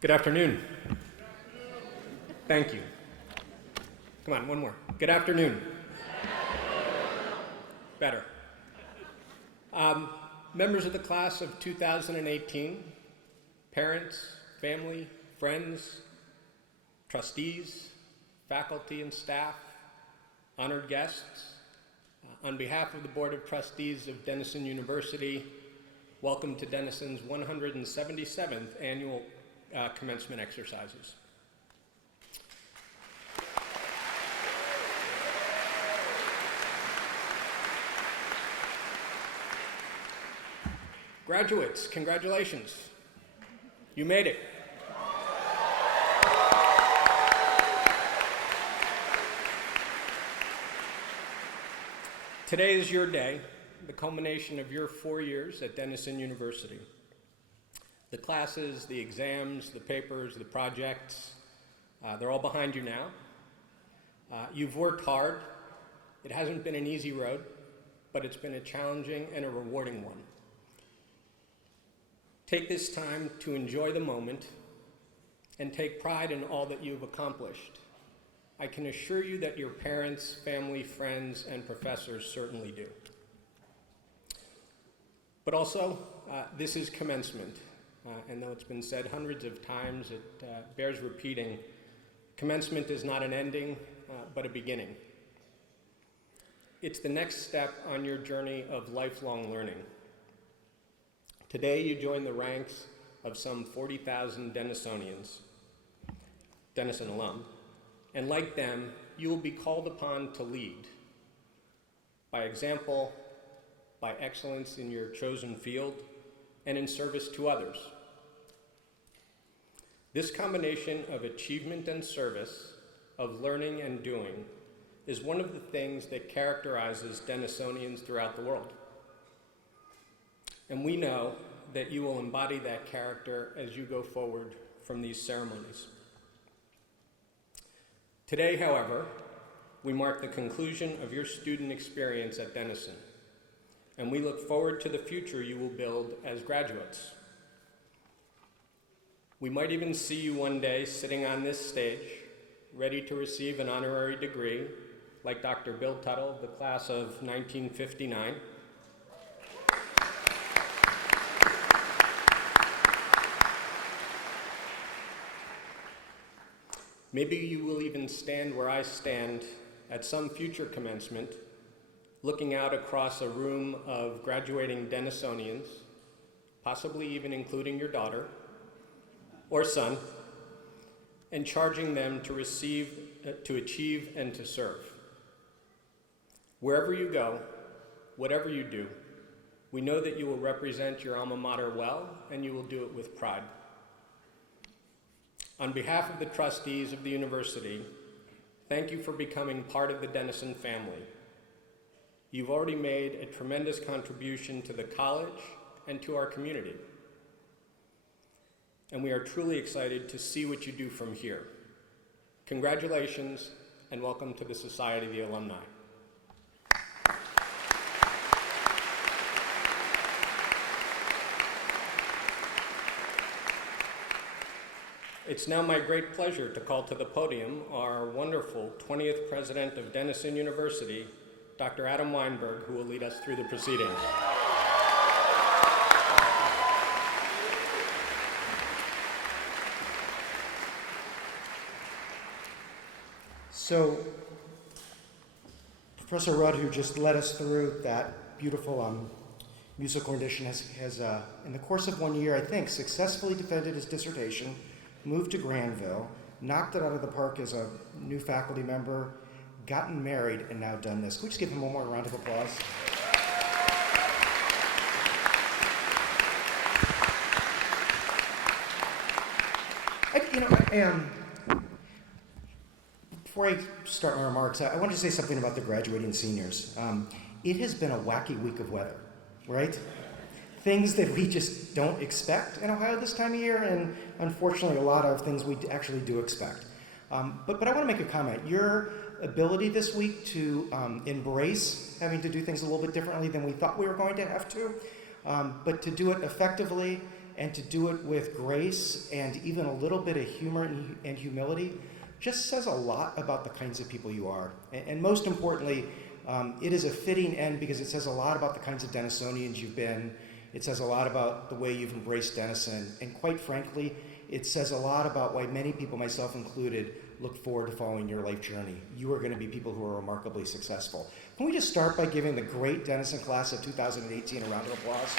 Good afternoon. Thank you. Come on, one more. Good afternoon. Better. Members of the class of 2018, parents, family, friends, trustees, faculty and staff, honored guests, on behalf of the Board of Trustees of Denison University, welcome to Denison's 177th annual commencement exercises. Graduates, congratulations. You made it. Today is your day, the culmination of your 4 years at Denison University. The classes, the exams, the papers, the projects, they're all behind you now. You've worked hard. It hasn't been an easy road, but it's been a challenging and a rewarding one. Take this time to enjoy the moment and take pride in all that you've accomplished. I can assure you that your parents, family, friends, and professors certainly do. But also, this is commencement. And though it's been said hundreds of times, it bears repeating. Commencement is not an ending, but a beginning. It's the next step on your journey of lifelong learning. Today, you join the ranks of some 40,000 Denisonians, Denison alum, and like them, you will be called upon to lead by example, by excellence in your chosen field, and in service to others. This combination of achievement and service, of learning and doing, is one of the things that characterizes Denisonians throughout the world. And we know that you will embody that character as you go forward from these ceremonies. Today, however, we mark the conclusion of your student experience at Denison, and we look forward to the future you will build as graduates. We might even see you one day sitting on this stage, ready to receive an honorary degree, like Dr. Bill Tuttle, the class of 1959. Maybe you will even stand where I stand at some future commencement, looking out across a room of graduating Denisonians, possibly even including your daughter or son, and charging them to achieve, and to serve. Wherever you go, whatever you do, we know that you will represent your alma mater well, and you will do it with pride. On behalf of the trustees of the university, thank you for becoming part of the Denison family. You've already made a tremendous contribution to the college and to our community. And we are truly excited to see what you do from here. Congratulations, and welcome to the Society of the Alumni. It's now my great pleasure to call to the podium our wonderful 20th president of Denison University, Dr. Adam Weinberg, who will lead us through the proceedings. So, Professor Rudd, who just led us through that beautiful musical rendition, has in the course of 1 year, I think, successfully defended his dissertation, moved to Granville, knocked it out of the park as a new faculty member, gotten married, and now done this. Can we just give him one more round of applause? Before I start my remarks, I want to say something about the graduating seniors. It has been a wacky week of weather, right? Things that we just don't expect in Ohio this time of year, and unfortunately a lot of things we actually do expect. But I want to make a comment. Your ability this week to embrace having to do things a little bit differently than we thought we were going to have to, but to do it effectively and to do it with grace and even a little bit of humor and humility just says a lot about the kinds of people you are. And most importantly, it is a fitting end because it says a lot about the kinds of Denisonians you've been. It says a lot about the way you've embraced Denison. And quite frankly, it says a lot about why many people, myself included, look forward to following your life journey. You are going to be people who are remarkably successful. Can we just start by giving the great Denison class of 2018 a round of applause?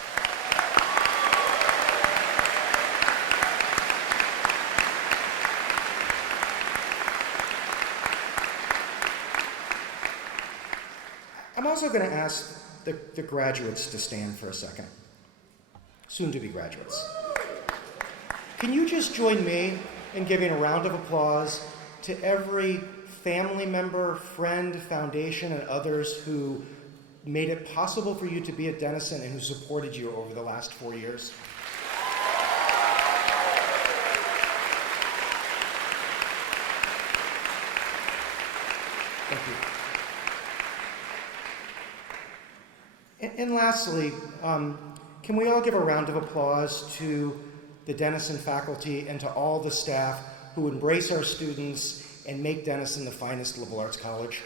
I'm also going to ask the graduates to stand for a second. Soon-to-be graduates. Can you just join me in giving a round of applause to every family member, friend, foundation, and others who made it possible for you to be at Denison and who supported you over the last 4 years? Thank you. And lastly, can we all give a round of applause to the Denison faculty and to all the staff who embrace our students and make Denison the finest liberal arts college?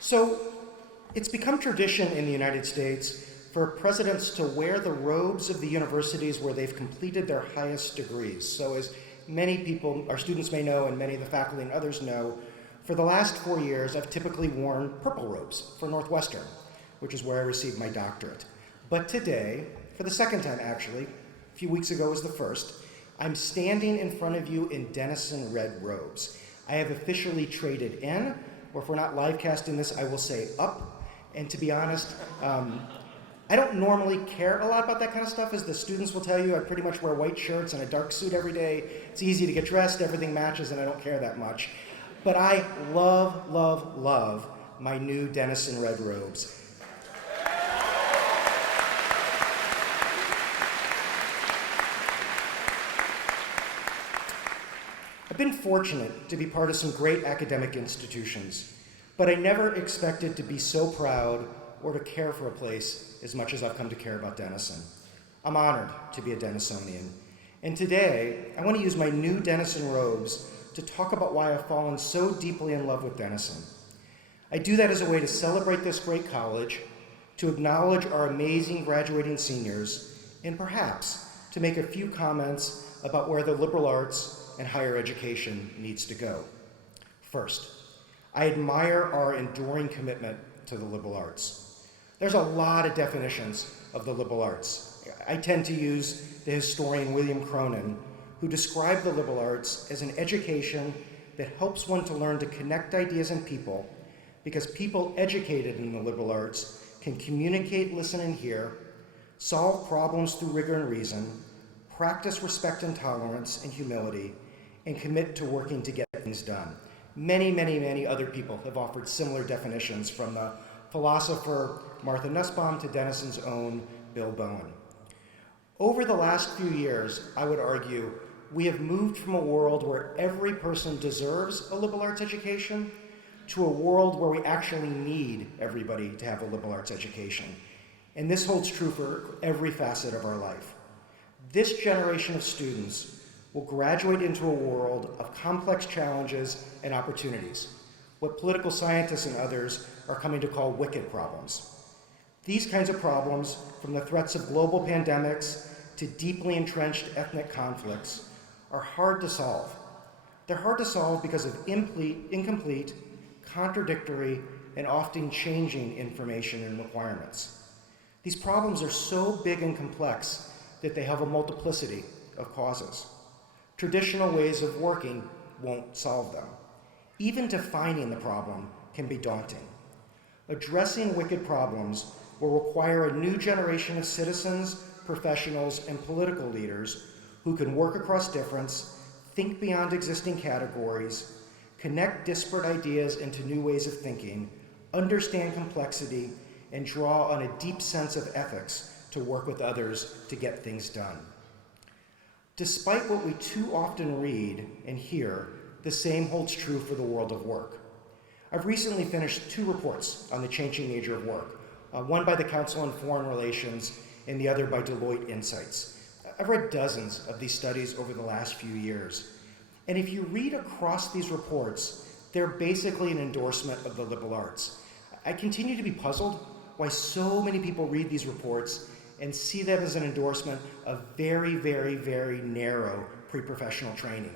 So, it's become tradition in the United States for presidents to wear the robes of the universities where they've completed their highest degrees. So as many people, our students may know, and many of the faculty and others know, for the last 4 years, I've typically worn purple robes for Northwestern, which is where I received my doctorate. But today, for the second time actually, a few weeks ago was the first, I'm standing in front of you in Denison red robes. I have officially traded in, or if we're not live casting this, I will say up. And to be honest, I don't normally care a lot about that kind of stuff. As the students will tell you, I pretty much wear white shirts and a dark suit every day. It's easy to get dressed, everything matches, and I don't care that much. But I love, love, love my new Denison red robes. I've been fortunate to be part of some great academic institutions, but I never expected to be so proud or to care for a place as much as I've come to care about Denison. I'm honored to be a Denisonian. And today, I want to use my new Denison robes to talk about why I've fallen so deeply in love with Denison. I do that as a way to celebrate this great college, to acknowledge our amazing graduating seniors, and perhaps to make a few comments about where the liberal arts and higher education needs to go. First, I admire our enduring commitment to the liberal arts. There's a lot of definitions of the liberal arts. I tend to use the historian William Cronin, who described the liberal arts as an education that helps one to learn to connect ideas and people, because people educated in the liberal arts can communicate, listen, and hear, solve problems through rigor and reason, practice respect and tolerance and humility, and commit to working to get things done. Many, many, many other people have offered similar definitions, from the philosopher Martha Nussbaum to Denison's own Bill Bowen. Over the last few years, I would argue, we have moved from a world where every person deserves a liberal arts education to a world where we actually need everybody to have a liberal arts education. And this holds true for every facet of our life. This generation of students will graduate into a world of complex challenges and opportunities, what political scientists and others are coming to call wicked problems. These kinds of problems, from the threats of global pandemics to deeply entrenched ethnic conflicts, are hard to solve. They're hard to solve because of incomplete, contradictory, and often changing information and requirements. These problems are so big and complex that they have a multiplicity of causes. Traditional ways of working won't solve them. Even defining the problem can be daunting. Addressing wicked problems will require a new generation of citizens, professionals, and political leaders who can work across difference, think beyond existing categories, connect disparate ideas into new ways of thinking, understand complexity, and draw on a deep sense of ethics to work with others to get things done. Despite what we too often read and hear, the same holds true for the world of work. I've recently finished 2 reports on the changing nature of work, one by the Council on Foreign Relations and the other by Deloitte Insights. I've read dozens of these studies over the last few years. And if you read across these reports, they're basically an endorsement of the liberal arts. I continue to be puzzled why so many people read these reports and see them as an endorsement of very, very, very narrow pre-professional training.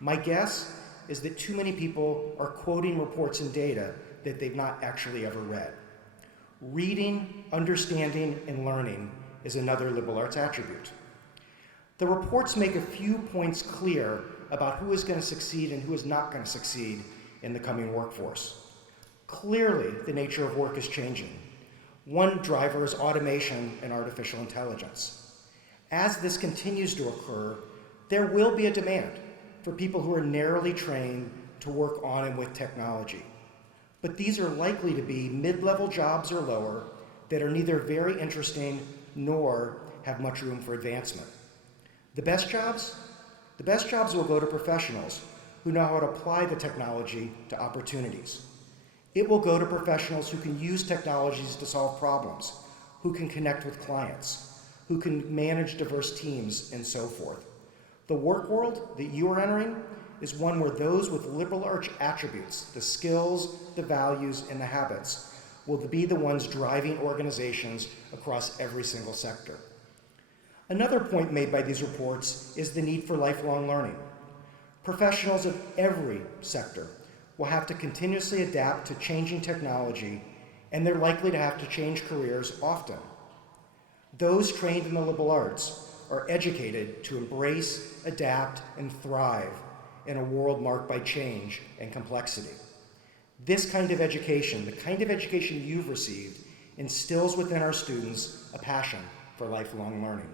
My guess is that too many people are quoting reports and data that they've not actually ever read. Reading, understanding, and learning is another liberal arts attribute. The reports make a few points clear about who is going to succeed and who is not going to succeed in the coming workforce. Clearly, the nature of work is changing. One driver is automation and artificial intelligence. As this continues to occur, there will be a demand for people who are narrowly trained to work on and with technology. But these are likely to be mid-level jobs or lower that are neither very interesting nor have much room for advancement. The best jobs will go to professionals who know how to apply the technology to opportunities. It will go to professionals who can use technologies to solve problems, who can connect with clients, who can manage diverse teams, and so forth. The work world that you are entering is one where those with liberal arts attributes, the skills, the values, and the habits, will be the ones driving organizations across every single sector. Another point made by these reports is the need for lifelong learning. Professionals of every sector will have to continuously adapt to changing technology, and they're likely to have to change careers often. Those trained in the liberal arts are educated to embrace, adapt, and thrive in a world marked by change and complexity. This kind of education, the kind of education you've received, instills within our students a passion for lifelong learning.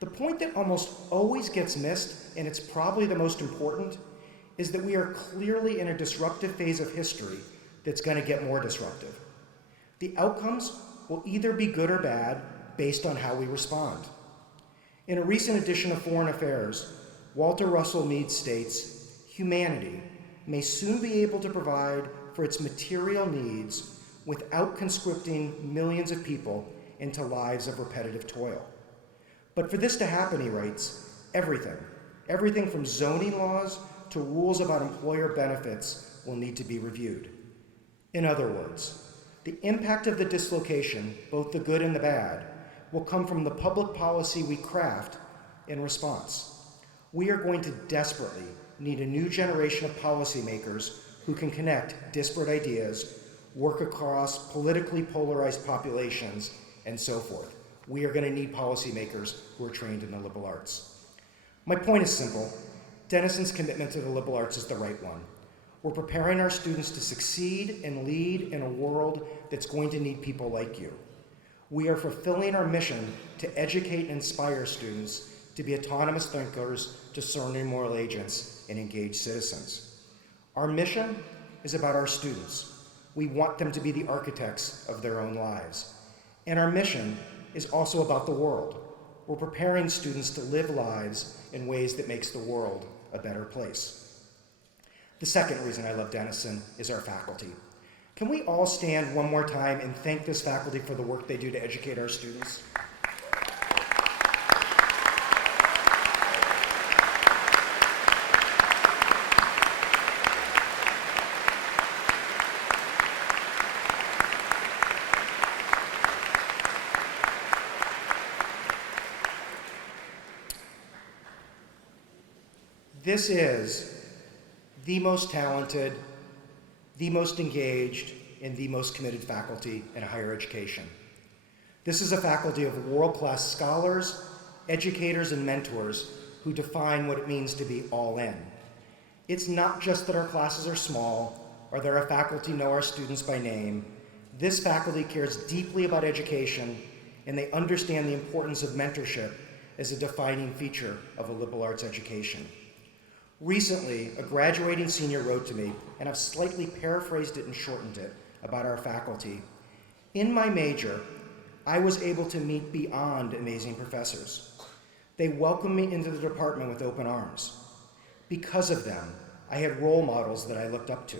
The point that almost always gets missed, and it's probably the most important, is that we are clearly in a disruptive phase of history that's going to get more disruptive. The outcomes will either be good or bad based on how we respond. In a recent edition of Foreign Affairs, Walter Russell Mead states, "Humanity may soon be able to provide for its material needs without conscripting millions of people into lives of repetitive toil. But for this to happen," he writes, everything from zoning laws to rules about employer benefits will need to be reviewed. In other words, the impact of the dislocation, both the good and the bad, will come from the public policy we craft in response. We are going to desperately need a new generation of policymakers who can connect disparate ideas, work across politically polarized populations, and so forth. We are going to need policymakers who are trained in the liberal arts. My point is simple. Denison's commitment to the liberal arts is the right one. We're preparing our students to succeed and lead in a world that's going to need people like you. We are fulfilling our mission to educate and inspire students to be autonomous thinkers, discerning moral agents, and engaged citizens. Our mission is about our students. We want them to be the architects of their own lives. And our mission is also about the world. We're preparing students to live lives in ways that makes the world a better place. The second reason I love Denison is our faculty. Can we all stand one more time and thank this faculty for the work they do to educate our students? This is the most talented, the most engaged, and the most committed faculty in higher education. This is a faculty of world-class scholars, educators, and mentors who define what it means to be all in. It's not just that our classes are small or that our faculty know our students by name. This faculty cares deeply about education, and they understand the importance of mentorship as a defining feature of a liberal arts education. Recently, a graduating senior wrote to me, and I've slightly paraphrased it and shortened it, about our faculty. "In my major, I was able to meet beyond amazing professors. They welcomed me into the department with open arms. Because of them, I had role models that I looked up to.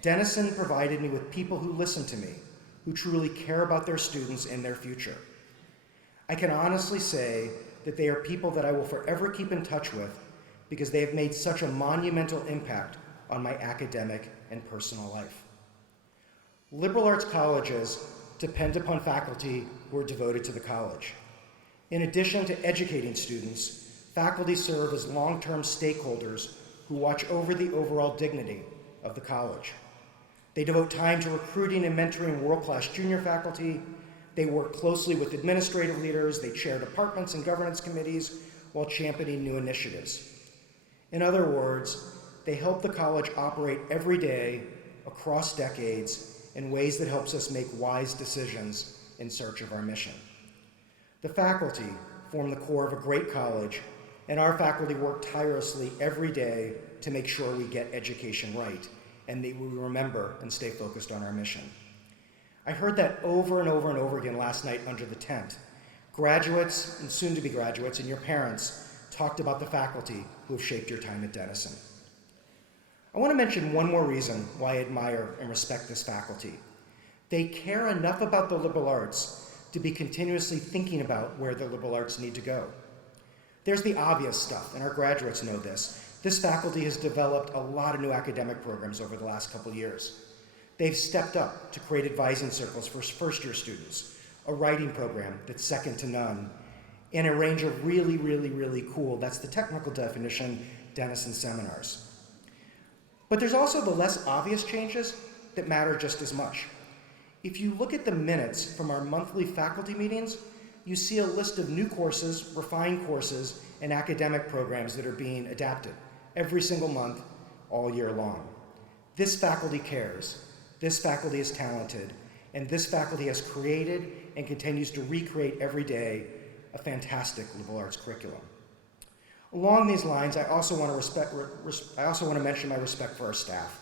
Denison provided me with people who listen to me, who truly care about their students and their future. I can honestly say that they are people that I will forever keep in touch with because they have made such a monumental impact on my academic and personal life. Liberal arts colleges depend upon faculty who are devoted to the college. In addition to educating students, faculty serve as long-term stakeholders who watch over the overall dignity of the college. They devote time to recruiting and mentoring world-class junior faculty. They work closely with administrative leaders. They chair departments and governance committees while championing new initiatives. In other words, they help the college operate every day across decades in ways that helps us make wise decisions in search of our mission. The faculty form the core of a great college, and our faculty work tirelessly every day to make sure we get education right and that we remember and stay focused on our mission. I heard that over and over and over again last night under the tent. Graduates and soon-to-be graduates and your parents talked about the faculty who have shaped your time at Denison. I want to mention one more reason why I admire and respect this faculty. They care enough about the liberal arts to be continuously thinking about where the liberal arts need to go. There's the obvious stuff, and our graduates know this. This faculty has developed a lot of new academic programs over the last couple years. They've stepped up to create advising circles for first-year students, a writing program that's second to none, and a range of really cool, that's the technical definition, Denison seminars. But there's also the less obvious changes that matter just as much. If you look at the minutes from our monthly faculty meetings, you see a list of new courses, refined courses, and academic programs that are being adapted every single month, all year long. This faculty cares, this faculty is talented, and this faculty has created and continues to recreate every day a fantastic liberal arts curriculum. Along these lines, I also want to mention my respect for our staff.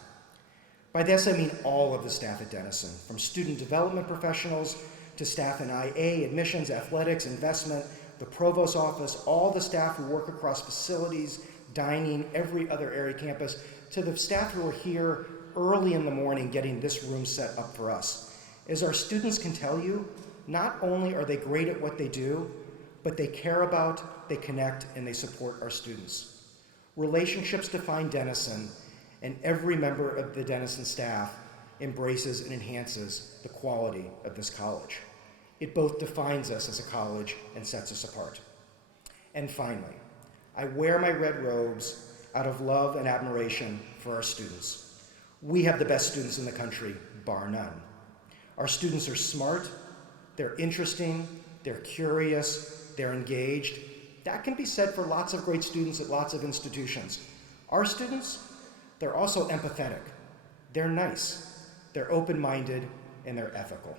By this, I mean all of the staff at Denison, from student development professionals to staff in IA, admissions, athletics, investment, the provost office, all the staff who work across facilities, dining, every other area campus, to the staff who are here early in the morning getting this room set up for us. As our students can tell you, not only are they great at what they do, but they care about, they connect, and they support our students. Relationships define Denison, and every member of the Denison staff embraces and enhances the quality of this college. It both defines us as a college and sets us apart. And finally, I wear my red robes out of love and admiration for our students. We have the best students in the country, bar none. Our students are smart, they're interesting, they're curious, they're engaged. That can be said for lots of great students at lots of institutions. Our students, they're also empathetic, they're nice, they're open-minded, and they're ethical.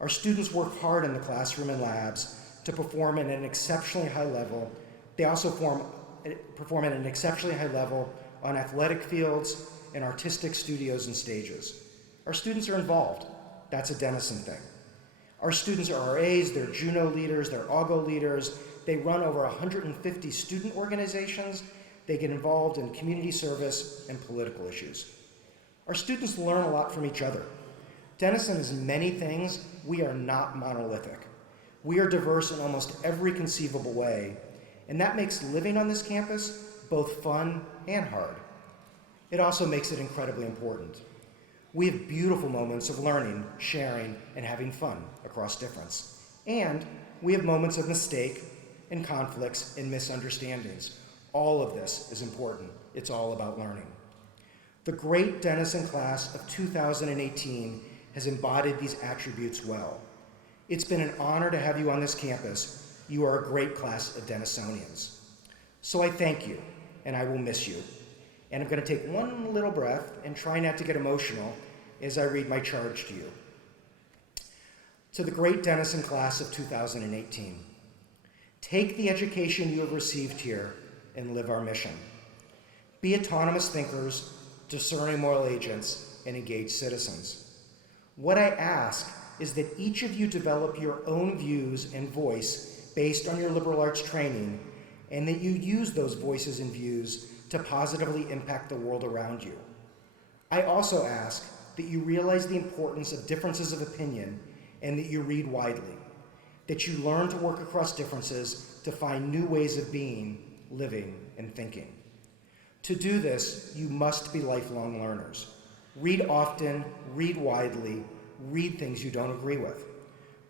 Our students work hard in the classroom and labs to perform at an exceptionally high level. They also perform at an exceptionally high level on athletic fields and artistic studios and stages. Our students are involved. That's a Denison thing. Our students are RAs, they're Juno leaders, they're AUGO leaders. They run over 150 student organizations. They get involved in community service and political issues. Our students learn a lot from each other. Denison is many things. We are not monolithic. We are diverse in almost every conceivable way, and that makes living on this campus both fun and hard. It also makes it incredibly important. We have beautiful moments of learning, sharing, and having fun across difference. And we have moments of mistake and conflicts and misunderstandings. All of this is important. It's all about learning. The great Denison class of 2018 has embodied these attributes well. It's been an honor to have you on this campus. You are a great class of Denisonians. So I thank you, and I will miss you. And I'm going to take one little breath and try not to get emotional as I read my charge to you. To the great Denison class of 2018, take the education you have received here and live our mission. Be autonomous thinkers, discerning moral agents, and engaged citizens. What I ask is that each of you develop your own views and voice based on your liberal arts training, and that you use those voices and views to positively impact the world around you. I also ask that you realize the importance of differences of opinion and that you read widely, that you learn to work across differences to find new ways of being, living, and thinking. To do this, you must be lifelong learners. Read often, read widely, read things you don't agree with.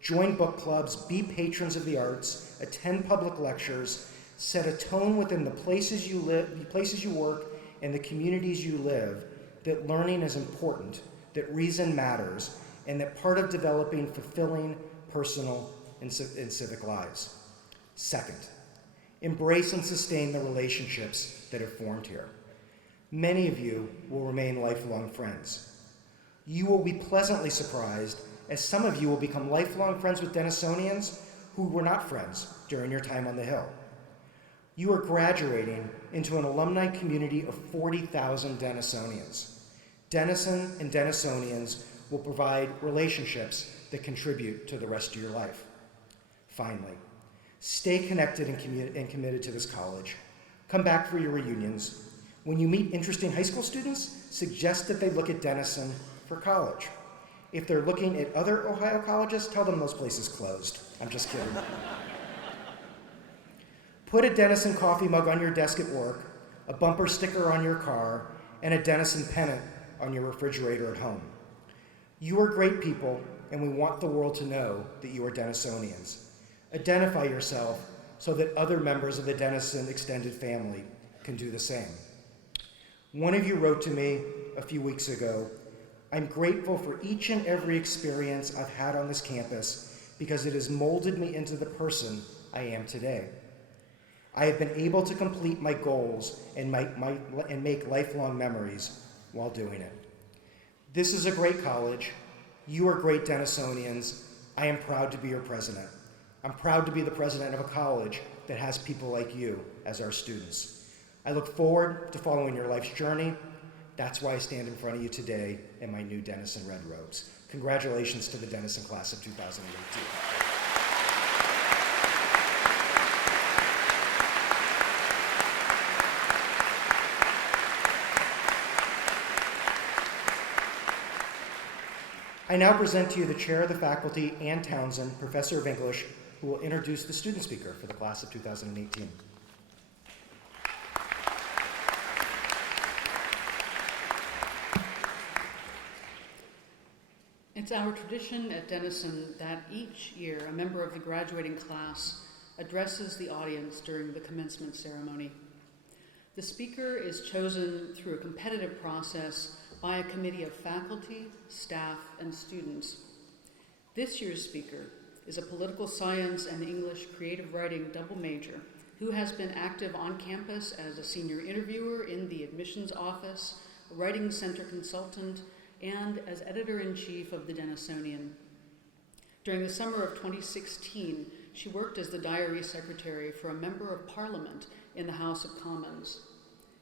Join book clubs, be patrons of the arts, attend public lectures, set a tone within the places you live, the places you work, and the communities you live that learning is important, that reason matters, and that part of developing fulfilling personal and civic lives. Second, embrace and sustain the relationships that have formed here. Many of you will remain lifelong friends. You will be pleasantly surprised as some of you will become lifelong friends with Denisonians who were not friends during your time on the Hill. You are graduating into an alumni community of 40,000 Denisonians. Denison and Denisonians will provide relationships that contribute to the rest of your life. Finally, stay connected and committed to this college. Come back for your reunions. When you meet interesting high school students, suggest that they look at Denison for college. If they're looking at other Ohio colleges, tell them those places closed. I'm just kidding. Put a Denison coffee mug on your desk at work, a bumper sticker on your car, and a Denison pennant on your refrigerator at home. You are great people, and we want the world to know that you are Denisonians. Identify yourself so that other members of the Denison extended family can do the same. One of you wrote to me a few weeks ago, "I'm grateful for each and every experience I've had on this campus because it has molded me into the person I am today. I have been able to complete my goals and make lifelong memories while doing it. This is a great college. You are great Denisonians. I am proud to be your president. I'm proud to be the president of a college that has people like you as our students. I look forward to following your life's journey. That's why I stand in front of you today in my new Denison red robes. Congratulations to the Denison class of 2018. I now present to you the chair of the faculty, Ann Townsend, professor of English, who will introduce the student speaker for the class of 2018. It's our tradition at Denison that each year a member of the graduating class addresses the audience during the commencement ceremony. The speaker is chosen through a competitive process by a committee of faculty, staff, and students. This year's speaker is a political science and English creative writing double major who has been active on campus as a senior interviewer in the admissions office, a writing center consultant, and as editor-in-chief of the Denisonian. During the summer of 2016, she worked as the diary secretary for a member of parliament in the House of Commons.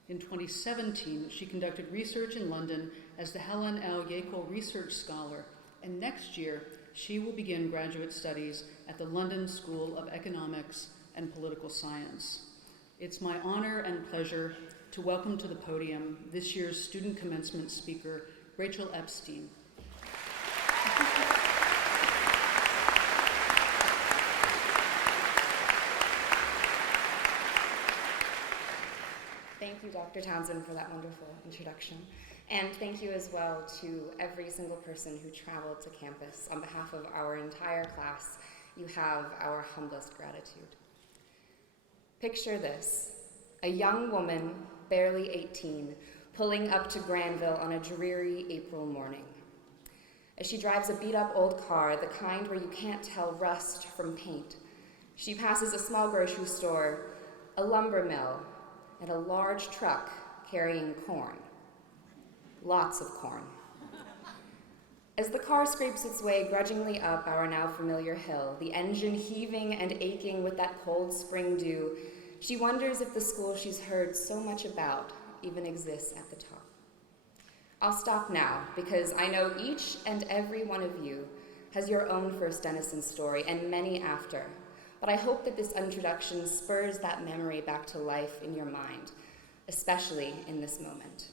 In 2017, she conducted research in London as the Helen L. Yackel Research Scholar, and next year, she will begin graduate studies at the London School of Economics and Political Science. It's my honor and pleasure to welcome to the podium this year's student commencement speaker, Rachel Epstein. Thank you, Dr. Townsend, for that wonderful introduction. And thank you as well to every single person who traveled to campus. On behalf of our entire class, you have our humblest gratitude. Picture this: a young woman, barely 18, pulling up to Granville on a dreary April morning. As she drives a beat-up old car, the kind where you can't tell rust from paint, she passes a small grocery store, a lumber mill, and a large truck carrying corn. Lots of corn. As the car scrapes its way grudgingly up our now familiar hill, the engine heaving and aching with that cold spring dew, she wonders if the school she's heard so much about even exists at the top. I'll stop now because I know each and every one of you has your own first Denison story and many after, but I hope that this introduction spurs that memory back to life in your mind. especially in this moment.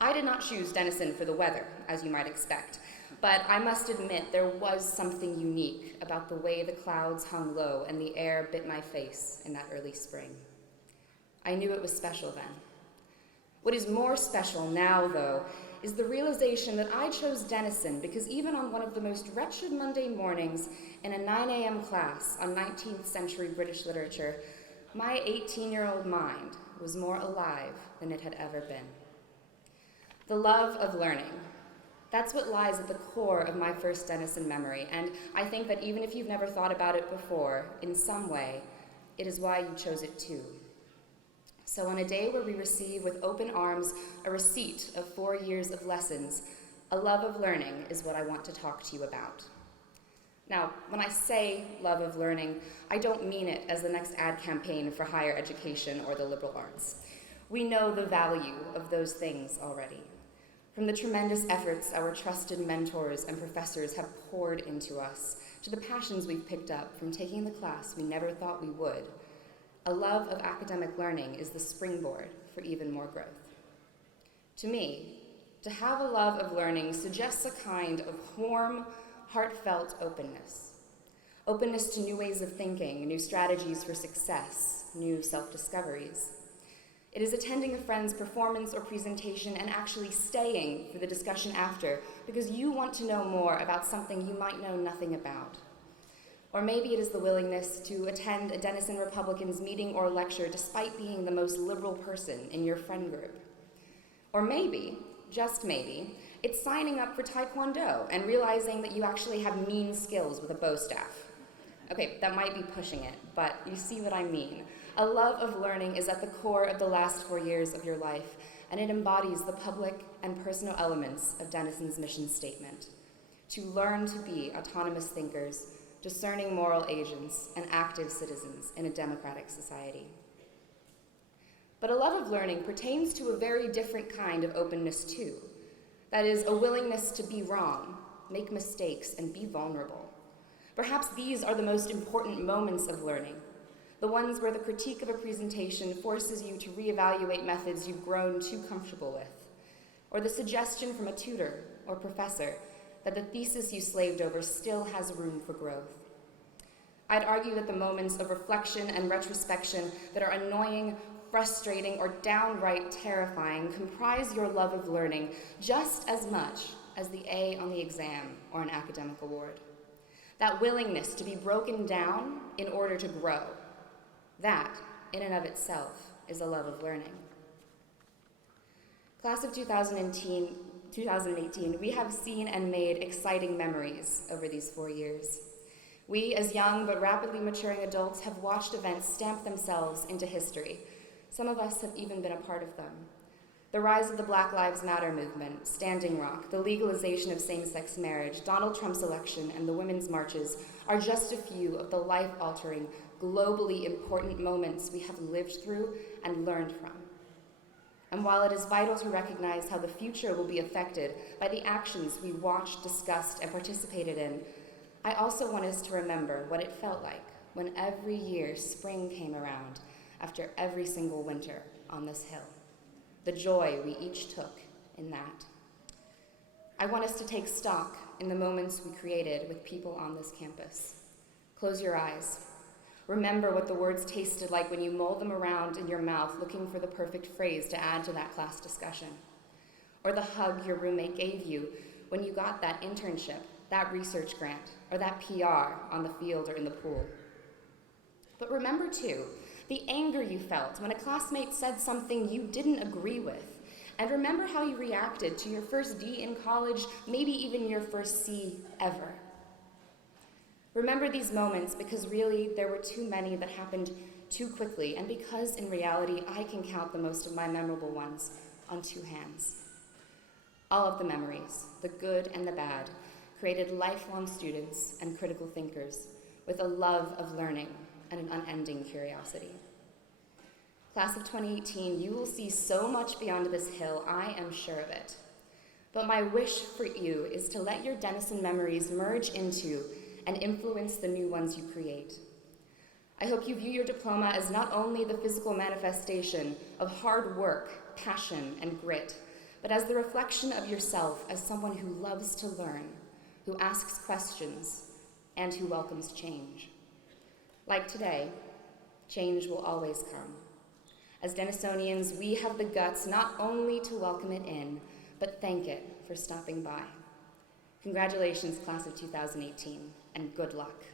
I did not choose Denison for the weather, as you might expect, but I must admit there was something unique about the way the clouds hung low and the air bit my face in that early spring. I knew it was special then. What is more special now, though, is the realization that I chose Denison because even on one of the most wretched Monday mornings in a 9 a.m. class on 19th century British literature, my 18-year-old mind was more alive than it had ever been. The love of learning. That's what lies at the core of my first Denison memory, and I think that even if you've never thought about it before, in some way, it is why you chose it too. So on a day where we receive with open arms a receipt of 4 years of lessons, a love of learning is what I want to talk to you about. Now, when I say love of learning, I don't mean it as the next ad campaign for higher education or the liberal arts. We know the value of those things already. From the tremendous efforts our trusted mentors and professors have poured into us, to the passions we've picked up from taking the class we never thought we would, a love of academic learning is the springboard for even more growth. To me, to have a love of learning suggests a kind of warm, heartfelt openness. Openness to new ways of thinking, new strategies for success, new self-discoveries. It is attending a friend's performance or presentation and actually staying for the discussion after because you want to know more about something you might know nothing about. Or maybe it is the willingness to attend a Denison Republicans meeting or lecture despite being the most liberal person in your friend group. Or maybe, just maybe, it's signing up for Taekwondo and realizing that you actually have mean skills with a bow staff. Okay, that might be pushing it, but you see what I mean. A love of learning is at the core of the last 4 years of your life, and it embodies the public and personal elements of Denison's mission statement: to learn to be autonomous thinkers, discerning moral agents, and active citizens in a democratic society. But a love of learning pertains to a very different kind of openness too. That is, a willingness to be wrong, make mistakes, and be vulnerable. Perhaps these are the most important moments of learning, the ones where the critique of a presentation forces you to reevaluate methods you've grown too comfortable with, or the suggestion from a tutor or professor that the thesis you slaved over still has room for growth. I'd argue that the moments of reflection and retrospection that are annoying, frustrating, or downright terrifying comprise your love of learning just as much as the A on the exam or an academic award. That willingness to be broken down in order to grow, that, in and of itself, is a love of learning. Class of 2018, we have seen and made exciting memories over these 4 years. We, as young but rapidly maturing adults, have watched events stamp themselves into history. Some of us have even been a part of them. The rise of the Black Lives Matter movement, Standing Rock, the legalization of same-sex marriage, Donald Trump's election, and the women's marches are just a few of the life-altering, globally important moments we have lived through and learned from. And while it is vital to recognize how the future will be affected by the actions we watched, discussed, and participated in, I also want us to remember what it felt like when every year spring came around after every single winter on this hill. The joy we each took in that. I want us to take stock in the moments we created with people on this campus. Close your eyes. Remember what the words tasted like when you mulled them around in your mouth looking for the perfect phrase to add to that class discussion. Or the hug your roommate gave you when you got that internship, that research grant, or that PR on the field or in the pool. But remember too, the anger you felt when a classmate said something you didn't agree with. And remember how you reacted to your first D in college, maybe even your first C ever. Remember these moments because really there were too many that happened too quickly, and because in reality I can count the most of my memorable ones on 2 hands. All of the memories, the good and the bad, created lifelong students and critical thinkers with a love of learning and an unending curiosity. Class of 2018, you will see so much beyond this hill, I am sure of it. But my wish for you is to let your Denison memories merge into and influence the new ones you create. I hope you view your diploma as not only the physical manifestation of hard work, passion, and grit, but as the reflection of yourself as someone who loves to learn, who asks questions, and who welcomes change. Like today, change will always come. As Denisonians, we have the guts not only to welcome it in, but thank it for stopping by. Congratulations, class of 2018, and good luck.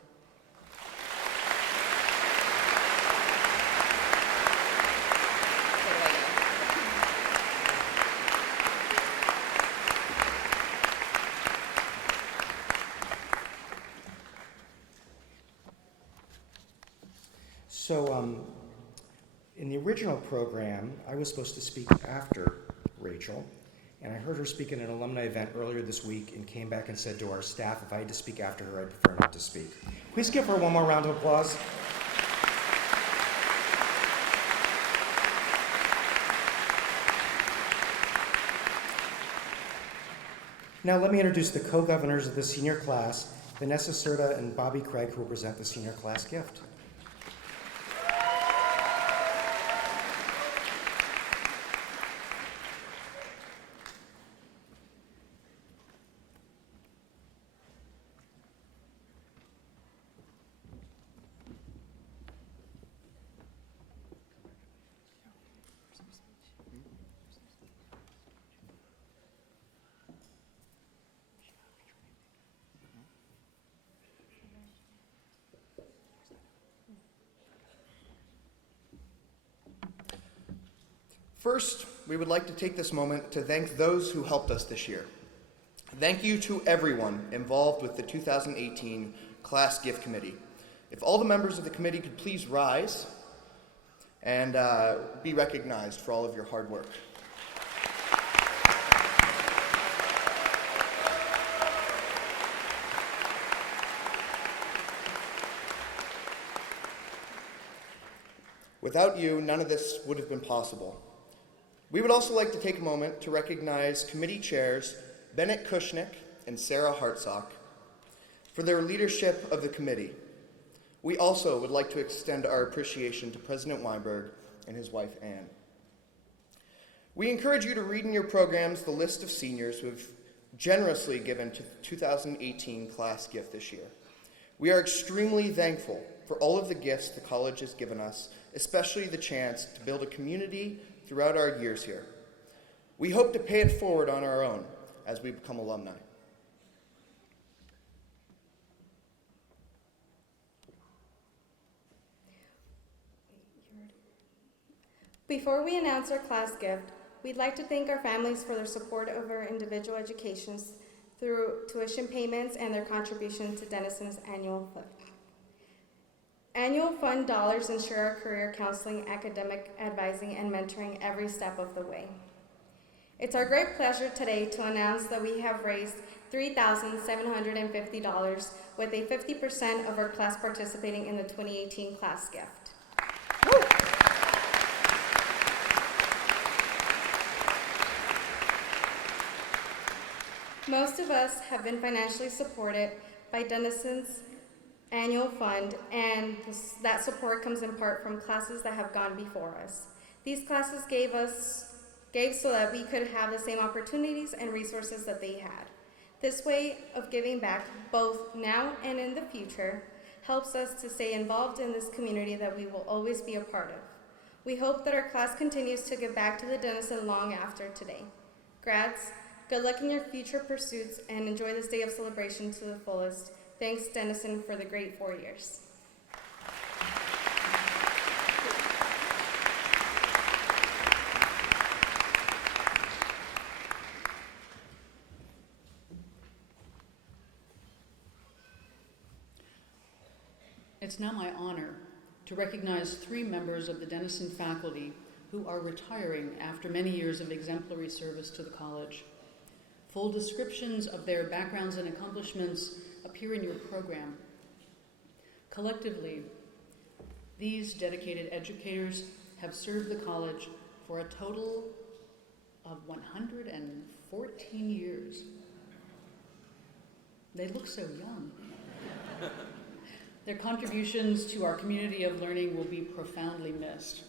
So, in the original program, I was supposed to speak after Rachel, and I heard her speak at an alumni event earlier this week and came back and said to our staff, if I had to speak after her, I'd prefer not to speak. Please give her one more round of applause. Now let me introduce the co-governors of the senior class, Vanessa Serta and Bobby Craig, who will present the senior class gift. First, we would like to take this moment to thank those who helped us this year. Thank you to everyone involved with the 2018 Class Gift Committee. If all the members of the committee could please rise and be recognized for all of your hard work. Without you, none of this would have been possible. We would also like to take a moment to recognize committee chairs Bennett Kushnick and Sarah Hartsock for their leadership of the committee. We also would like to extend our appreciation to President Weinberg and his wife, Anne. We encourage you to read in your programs the list of seniors who have generously given to the 2018 class gift this year. We are extremely thankful for all of the gifts the college has given us, especially the chance to build a community throughout our years here. We hope to pay it forward on our own as we become alumni. Before we announce our class gift, we'd like to thank our families for their support of our individual educations through tuition payments and their contribution to Denison's annual fund. Annual fund dollars ensure our career counseling, academic advising, and mentoring every step of the way. It's our great pleasure today to announce that we have raised $3,750 with a 50% of our class participating in the 2018 class gift. Woo! Most of us have been financially supported by Denison's annual fund, and that support comes in part from classes that have gone before us. These classes gave so that we could have the same opportunities and resources that they had. This way of giving back, both now and in the future, helps us to stay involved in this community that we will always be a part of. We hope that our class continues to give back to the Denison long after today. Grads, good luck in your future pursuits and enjoy this day of celebration to the fullest. Thanks, Denison, for the great 4 years. It's now my honor to recognize 3 members of the Denison faculty who are retiring after many years of exemplary service to the college. Full descriptions of their backgrounds and accomplishments appear in your program. Collectively, these dedicated educators have served the college for a total of 114 years. They look so young. Their contributions to our community of learning will be profoundly missed.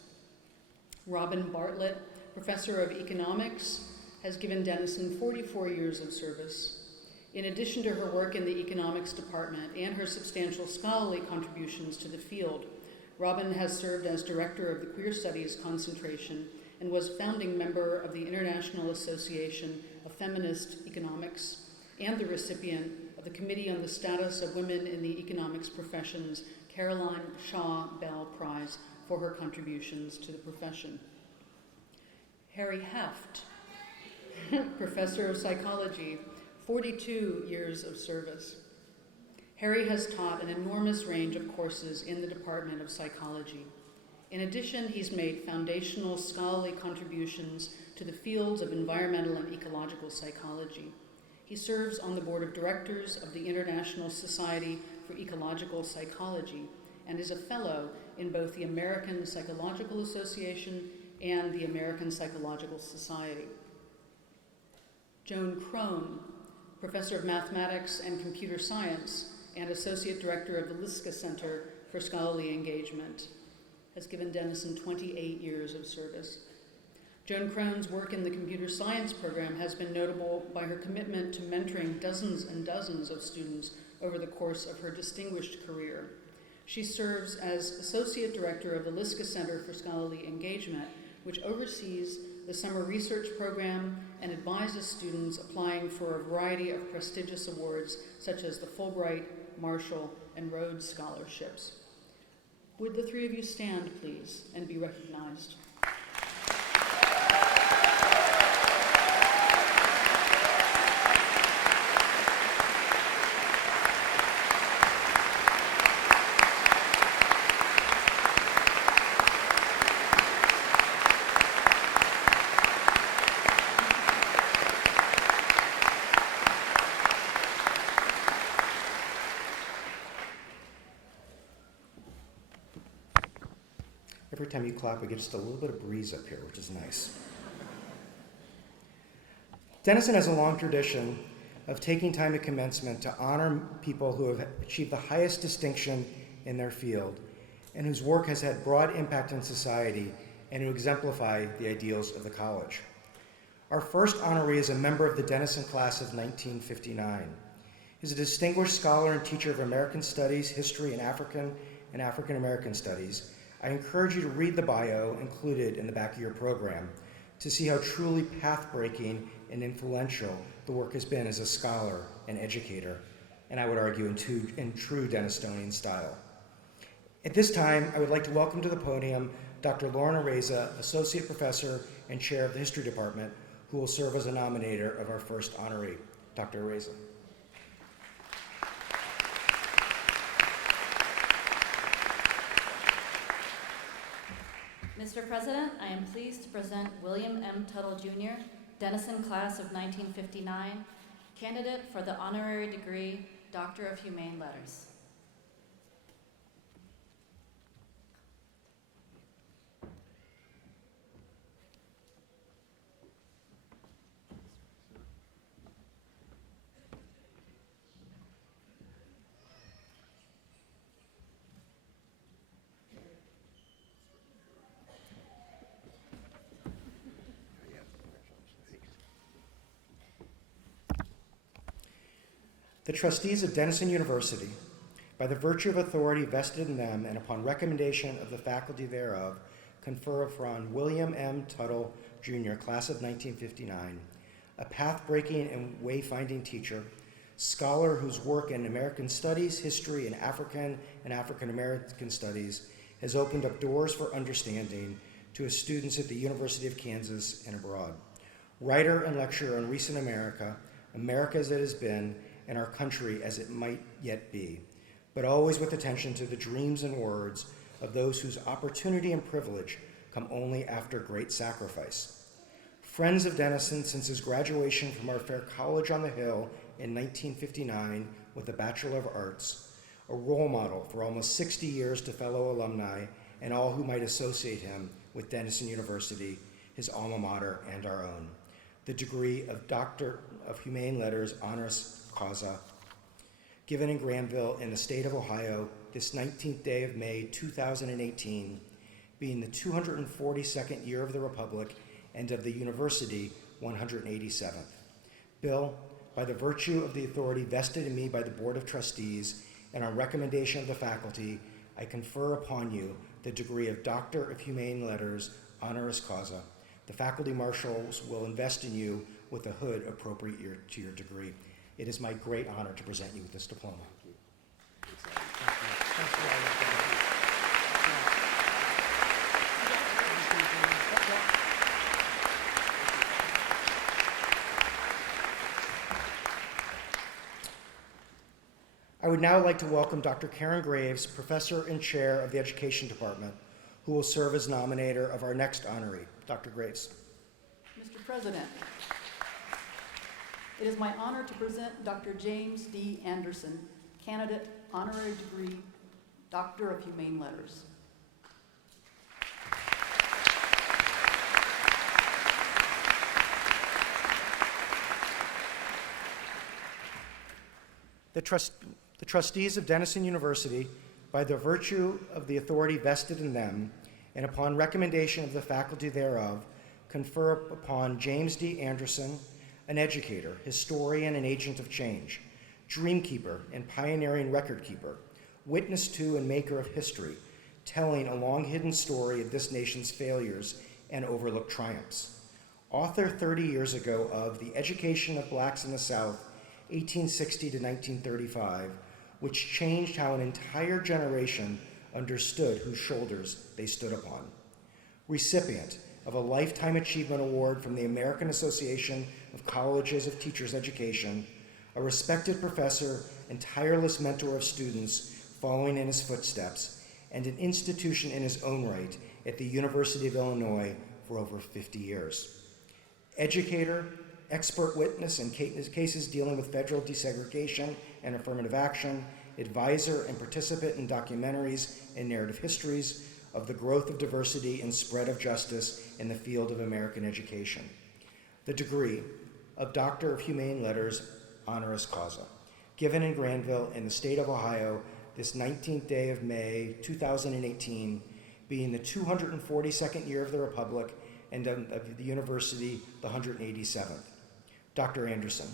Robin Bartlett, professor of economics, has given Denison 44 years of service. In addition to her work in the economics department and her substantial scholarly contributions to the field, Robin has served as director of the Queer Studies concentration and was founding member of the International Association of Feminist Economics and the recipient of the Committee on the Status of Women in the Economics Professions Caroline Shaw Bell Prize for her contributions to the profession. Harry Heft, professor of psychology, 42 years of service. Harry has taught an enormous range of courses in the Department of Psychology. In addition, he's made foundational scholarly contributions to the fields of environmental and ecological psychology. He serves on the board of directors of the International Society for Ecological Psychology and is a fellow in both the American Psychological Association and the American Psychological Society. Joan Krohn, professor of mathematics and computer science and associate director of the Liska Center for Scholarly Engagement, has given Denison 28 years of service. Joan Krohn's work in the computer science program has been notable by her commitment to mentoring dozens and dozens of students over the course of her distinguished career. She serves as associate director of the Liska Center for Scholarly Engagement, which oversees the summer research program and advises students applying for a variety of prestigious awards such as the Fulbright, Marshall, and Rhodes scholarships. Would the three of you stand, please, and be recognized? Every time you clap, we get just a little bit of breeze up here, which is nice. Denison has a long tradition of taking time at commencement to honor people who have achieved the highest distinction in their field and whose work has had broad impact in society and who exemplify the ideals of the college. Our first honoree is a member of the Denison class of 1959. He's a distinguished scholar and teacher of American Studies, History, and African American Studies. I encourage you to read the bio included in the back of your program to see how truly path-breaking and influential the work has been as a scholar and educator, and I would argue in true Denistonian style. At this time, I would like to welcome to the podium Dr. Lauren Areza, Associate Professor and Chair of the History Department, who will serve as a nominator of our first honoree. Dr. Areza. Mr. President, I am pleased to present William M. Tuttle Jr., Denison Class of 1959, candidate for the honorary degree, Doctor of Humane Letters. The trustees of Denison University, by the virtue of authority vested in them and upon recommendation of the faculty thereof, confer upon William M. Tuttle, Jr., class of 1959, a path-breaking and wayfinding teacher, scholar whose work in American Studies, History, and African American Studies has opened up doors for understanding to his students at the University of Kansas and abroad. Writer and lecturer on recent America, America as it has been, and our country as it might yet be, but always with attention to the dreams and words of those whose opportunity and privilege come only after great sacrifice. Friends of Denison since his graduation from our fair college on the Hill in 1959 with a Bachelor of Arts, a role model for almost 60 years to fellow alumni and all who might associate him with Denison University, his alma mater and our own. The degree of Doctor of Humane Letters honoris causa. given in Granville in the state of Ohio this 19th day of May 2018, being the 242nd year of the Republic and of the University 187th. Bill, by the virtue of the authority vested in me by the Board of Trustees and on recommendation of the faculty, I confer upon you the degree of Doctor of Humane Letters, honoris causa. The faculty marshals will invest in you with a hood appropriate to your degree. It is my great honor to present you with this diploma. I would now like to welcome Dr. Karen Graves, Professor and Chair of the Education Department, who will serve as nominator of our next honoree. Dr. Graves. Mr. President, it is my honor to present Dr. James D. Anderson, candidate, honorary degree, Doctor of Humane Letters. The trustees of Denison University, by the virtue of the authority vested in them, and upon recommendation of the faculty thereof, confer upon James D. Anderson, an educator, historian, and agent of change, dreamkeeper and pioneering record keeper, witness to and maker of history, telling a long-hidden story of this nation's failures and overlooked triumphs. Author 30 years ago of The Education of Blacks in the South, 1860 to 1935, which changed how an entire generation understood whose shoulders they stood upon. Recipient of a Lifetime Achievement Award from the American Association of Colleges of Teachers Education, a respected professor and tireless mentor of students following in his footsteps, and an institution in his own right at the University of Illinois for over 50 years. Educator, expert witness in cases dealing with federal desegregation and affirmative action, advisor and participant in documentaries and narrative histories of the growth of diversity and spread of justice in the field of American education. The degree of Doctor of Humane Letters, honoris causa, given in Granville in the state of Ohio this 19th day of May 2018, being the 242nd year of the Republic and of the University the 187th. Dr. Anderson,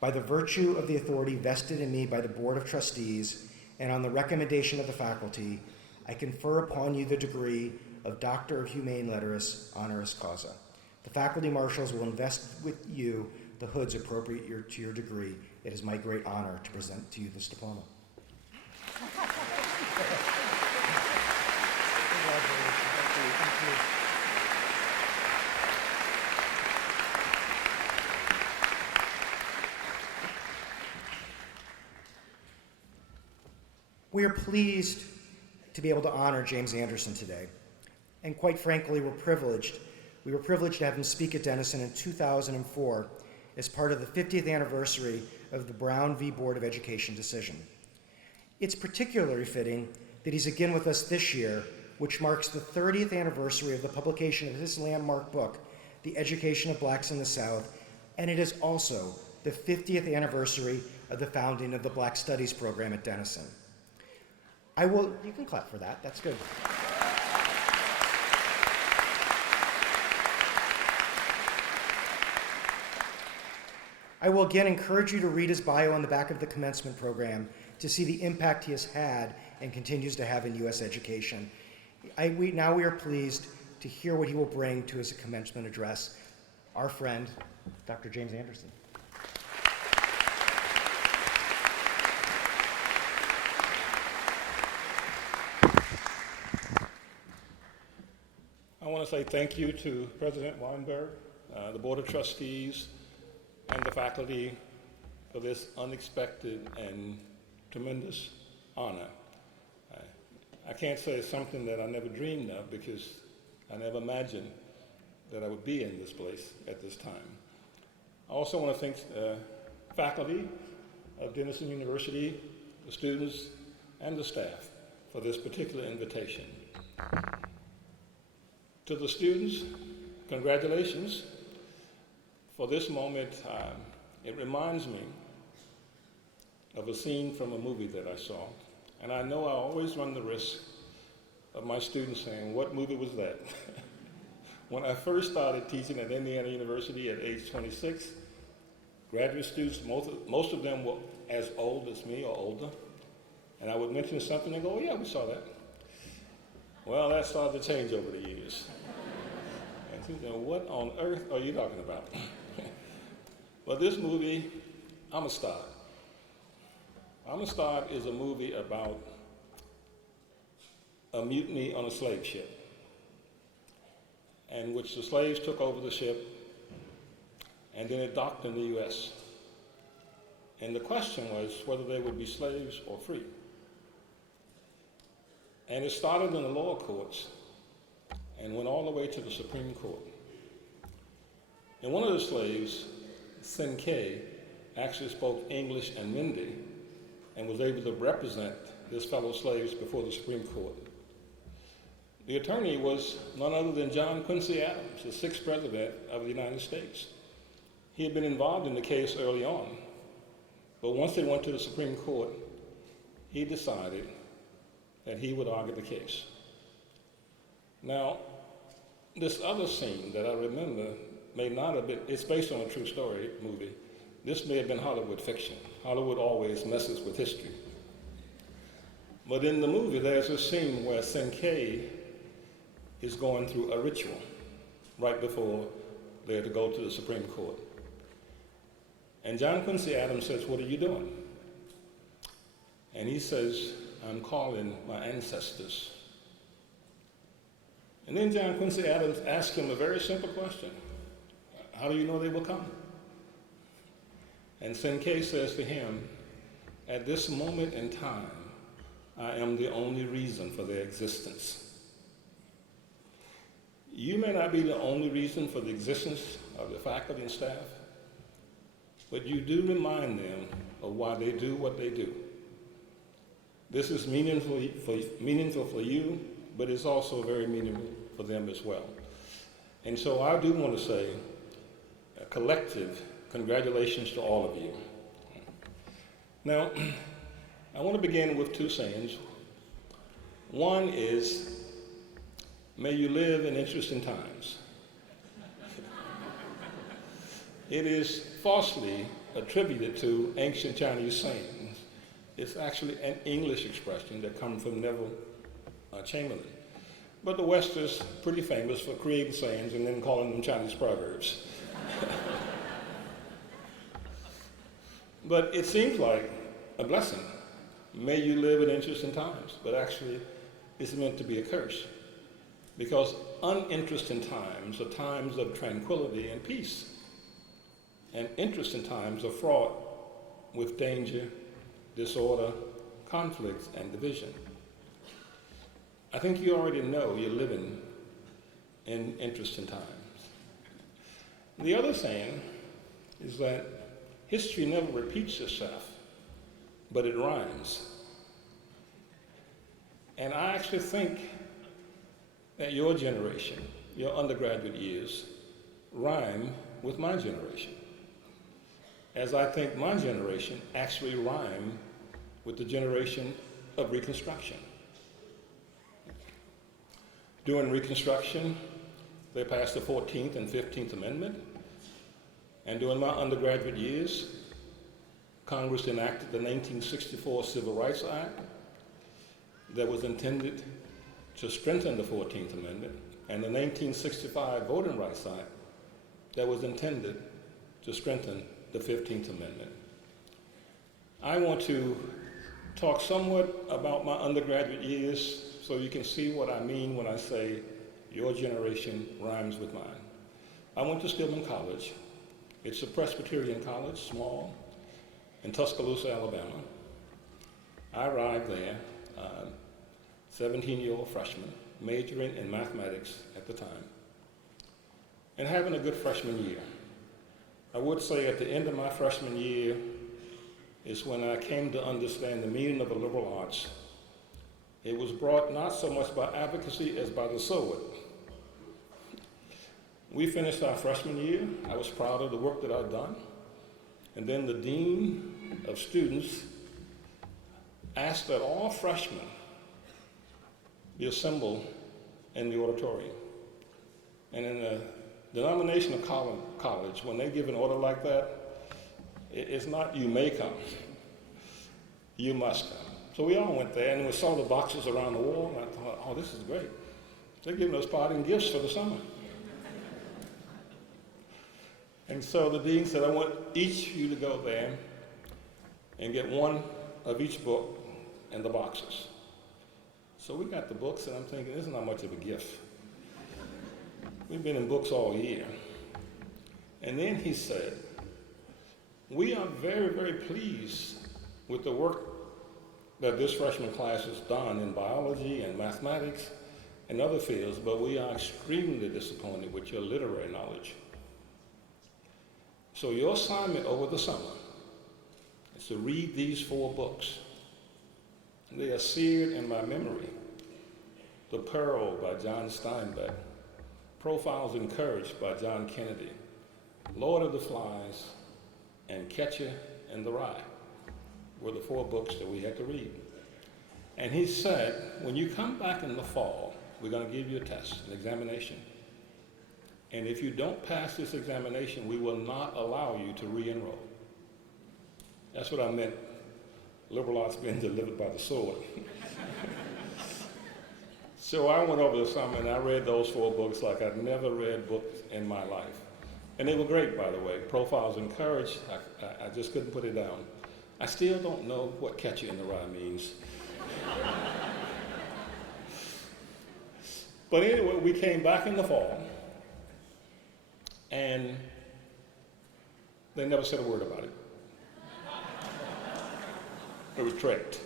by the virtue of the authority vested in me by the Board of Trustees and on the recommendation of the faculty, I confer upon you the degree of Doctor of Humane Letters, honoris causa. The faculty marshals will invest with you the hoods appropriate to your degree. It is my great honor to present to you this diploma. We are pleased to be able to honor James Anderson today. And quite frankly, we were privileged to have him speak at Denison in 2004 as part of the 50th anniversary of the Brown v. Board of Education decision. It's particularly fitting that he's again with us this year, which marks the 30th anniversary of the publication of his landmark book, The Education of Blacks in the South, and it is also the 50th anniversary of the founding of the Black Studies program at Denison. You can clap for that, that's good. I will again encourage you to read his bio on the back of the commencement program to see the impact he has had and continues to have in U.S. education. We are pleased to hear what he will bring to his commencement address. Our friend, Dr. James Anderson. I want to say thank you to President Weinberg, the Board of Trustees, and the faculty for this unexpected and tremendous honor. I can't say it's something that I never dreamed of because I never imagined that I would be in this place at this time. I also want to thank faculty of Denison University, the students, and the staff for this particular invitation. To the students, congratulations. For this moment, it reminds me of a scene from a movie that I saw. And I know I always run the risk of my students saying, "What movie was that?" When I first started teaching at Indiana University at age 26, graduate students, most of them were as old as me or older. And I would mention something and go, "Oh yeah, we saw that." Well, that started to change over the years. And so, what on earth are you talking about? But this movie, Amistad. Amistad is a movie about a mutiny on a slave ship, in which the slaves took over the ship, and then it docked in the U.S. And the question was whether they would be slaves or free. And it started in the lower courts and went all the way to the Supreme Court. And one of the slaves, Sinkay, actually spoke English and Mindi and was able to represent his fellow slaves before the Supreme Court. The attorney was none other than John Quincy Adams, the sixth president of the United States. He had been involved in the case early on, but once they went to the Supreme Court, he decided that he would argue the case. Now, this other scene that I remember may not have been, it's based on a true story movie. This may have been Hollywood fiction. Hollywood always messes with history. But in the movie, there's a scene where Sinkay is going through a ritual right before they're to go to the Supreme Court. And John Quincy Adams says, "What are you doing?" And he says, "I'm calling my ancestors." And then John Quincy Adams asks him a very simple question. "How do you know they will come?" And Sinkay says to him, "At this moment in time, I am the only reason for their existence." You may not be the only reason for the existence of the faculty and staff, but you do remind them of why they do what they do. This is meaningful for you, but it's also very meaningful for them as well. And so I do want to say a collective congratulations to all of you. Now, I want to begin with two sayings. One is, may you live in interesting times. It is falsely attributed to ancient Chinese sayings. It's actually an English expression that comes from Neville Chamberlain. But the West is pretty famous for creating sayings and then calling them Chinese proverbs. But it seems like a blessing. May you live in interesting times, but actually it's meant to be a curse. Because uninteresting times are times of tranquility and peace. And interesting times are fraught with danger, disorder, conflict, and division. I think you already know you're living in interesting times. The other saying is that history never repeats itself, but it rhymes. And I actually think that your generation, your undergraduate years, rhyme with my generation, as I think my generation actually rhymed with the generation of Reconstruction. During Reconstruction, they passed the 14th and 15th Amendment, and during my undergraduate years, Congress enacted the 1964 Civil Rights Act that was intended to strengthen the 14th Amendment, and the 1965 Voting Rights Act that was intended to strengthen the 15th Amendment. I want to talk somewhat about my undergraduate years so you can see what I mean when I say your generation rhymes with mine. I went to Stillman College. It's a Presbyterian college, small, in Tuscaloosa, Alabama. I arrived there, 17-year-old freshman, majoring in mathematics at the time, and having a good freshman year. I would say at the end of my freshman year is when I came to understand the meaning of the liberal arts. It was brought not so much by advocacy as by the sword. We finished our freshman year. I was proud of the work that I'd done. And then the dean of students asked that all freshmen be assembled in the auditorium. And in the denominational college, when they give an order like that, it's not you may come, you must come. So we all went there, and we saw the boxes around the wall, and I thought, oh, this is great. They're giving us parting gifts for the summer. And so the dean said, I want each of you to go there and get one of each book in the boxes. So we got the books, and I'm thinking, this is not much of a gift. We've been in books all year. And then he said, we are very, very pleased with the work that this freshman class has done in biology and mathematics and other fields, but we are extremely disappointed with your literary knowledge. So your assignment over the summer is to read these 4 books. They are seared in my memory. The Pearl by John Steinbeck, Profiles in Courage by John Kennedy, Lord of the Flies, and Catcher in the Rye were the 4 books that we had to read. And he said, when you come back in the fall, we're going to give you a test, an examination. And if you don't pass this examination, we will not allow you to re-enroll. That's what I meant, liberal arts being delivered by the sword. So I went over the summer and I read those 4 books like I'd never read books in my life. And they were great, by the way. Profiles in Courage, I just couldn't put it down. I still don't know what Catcher in the Rye means. But anyway, we came back in the fall, and they never said a word about it. It was tricked.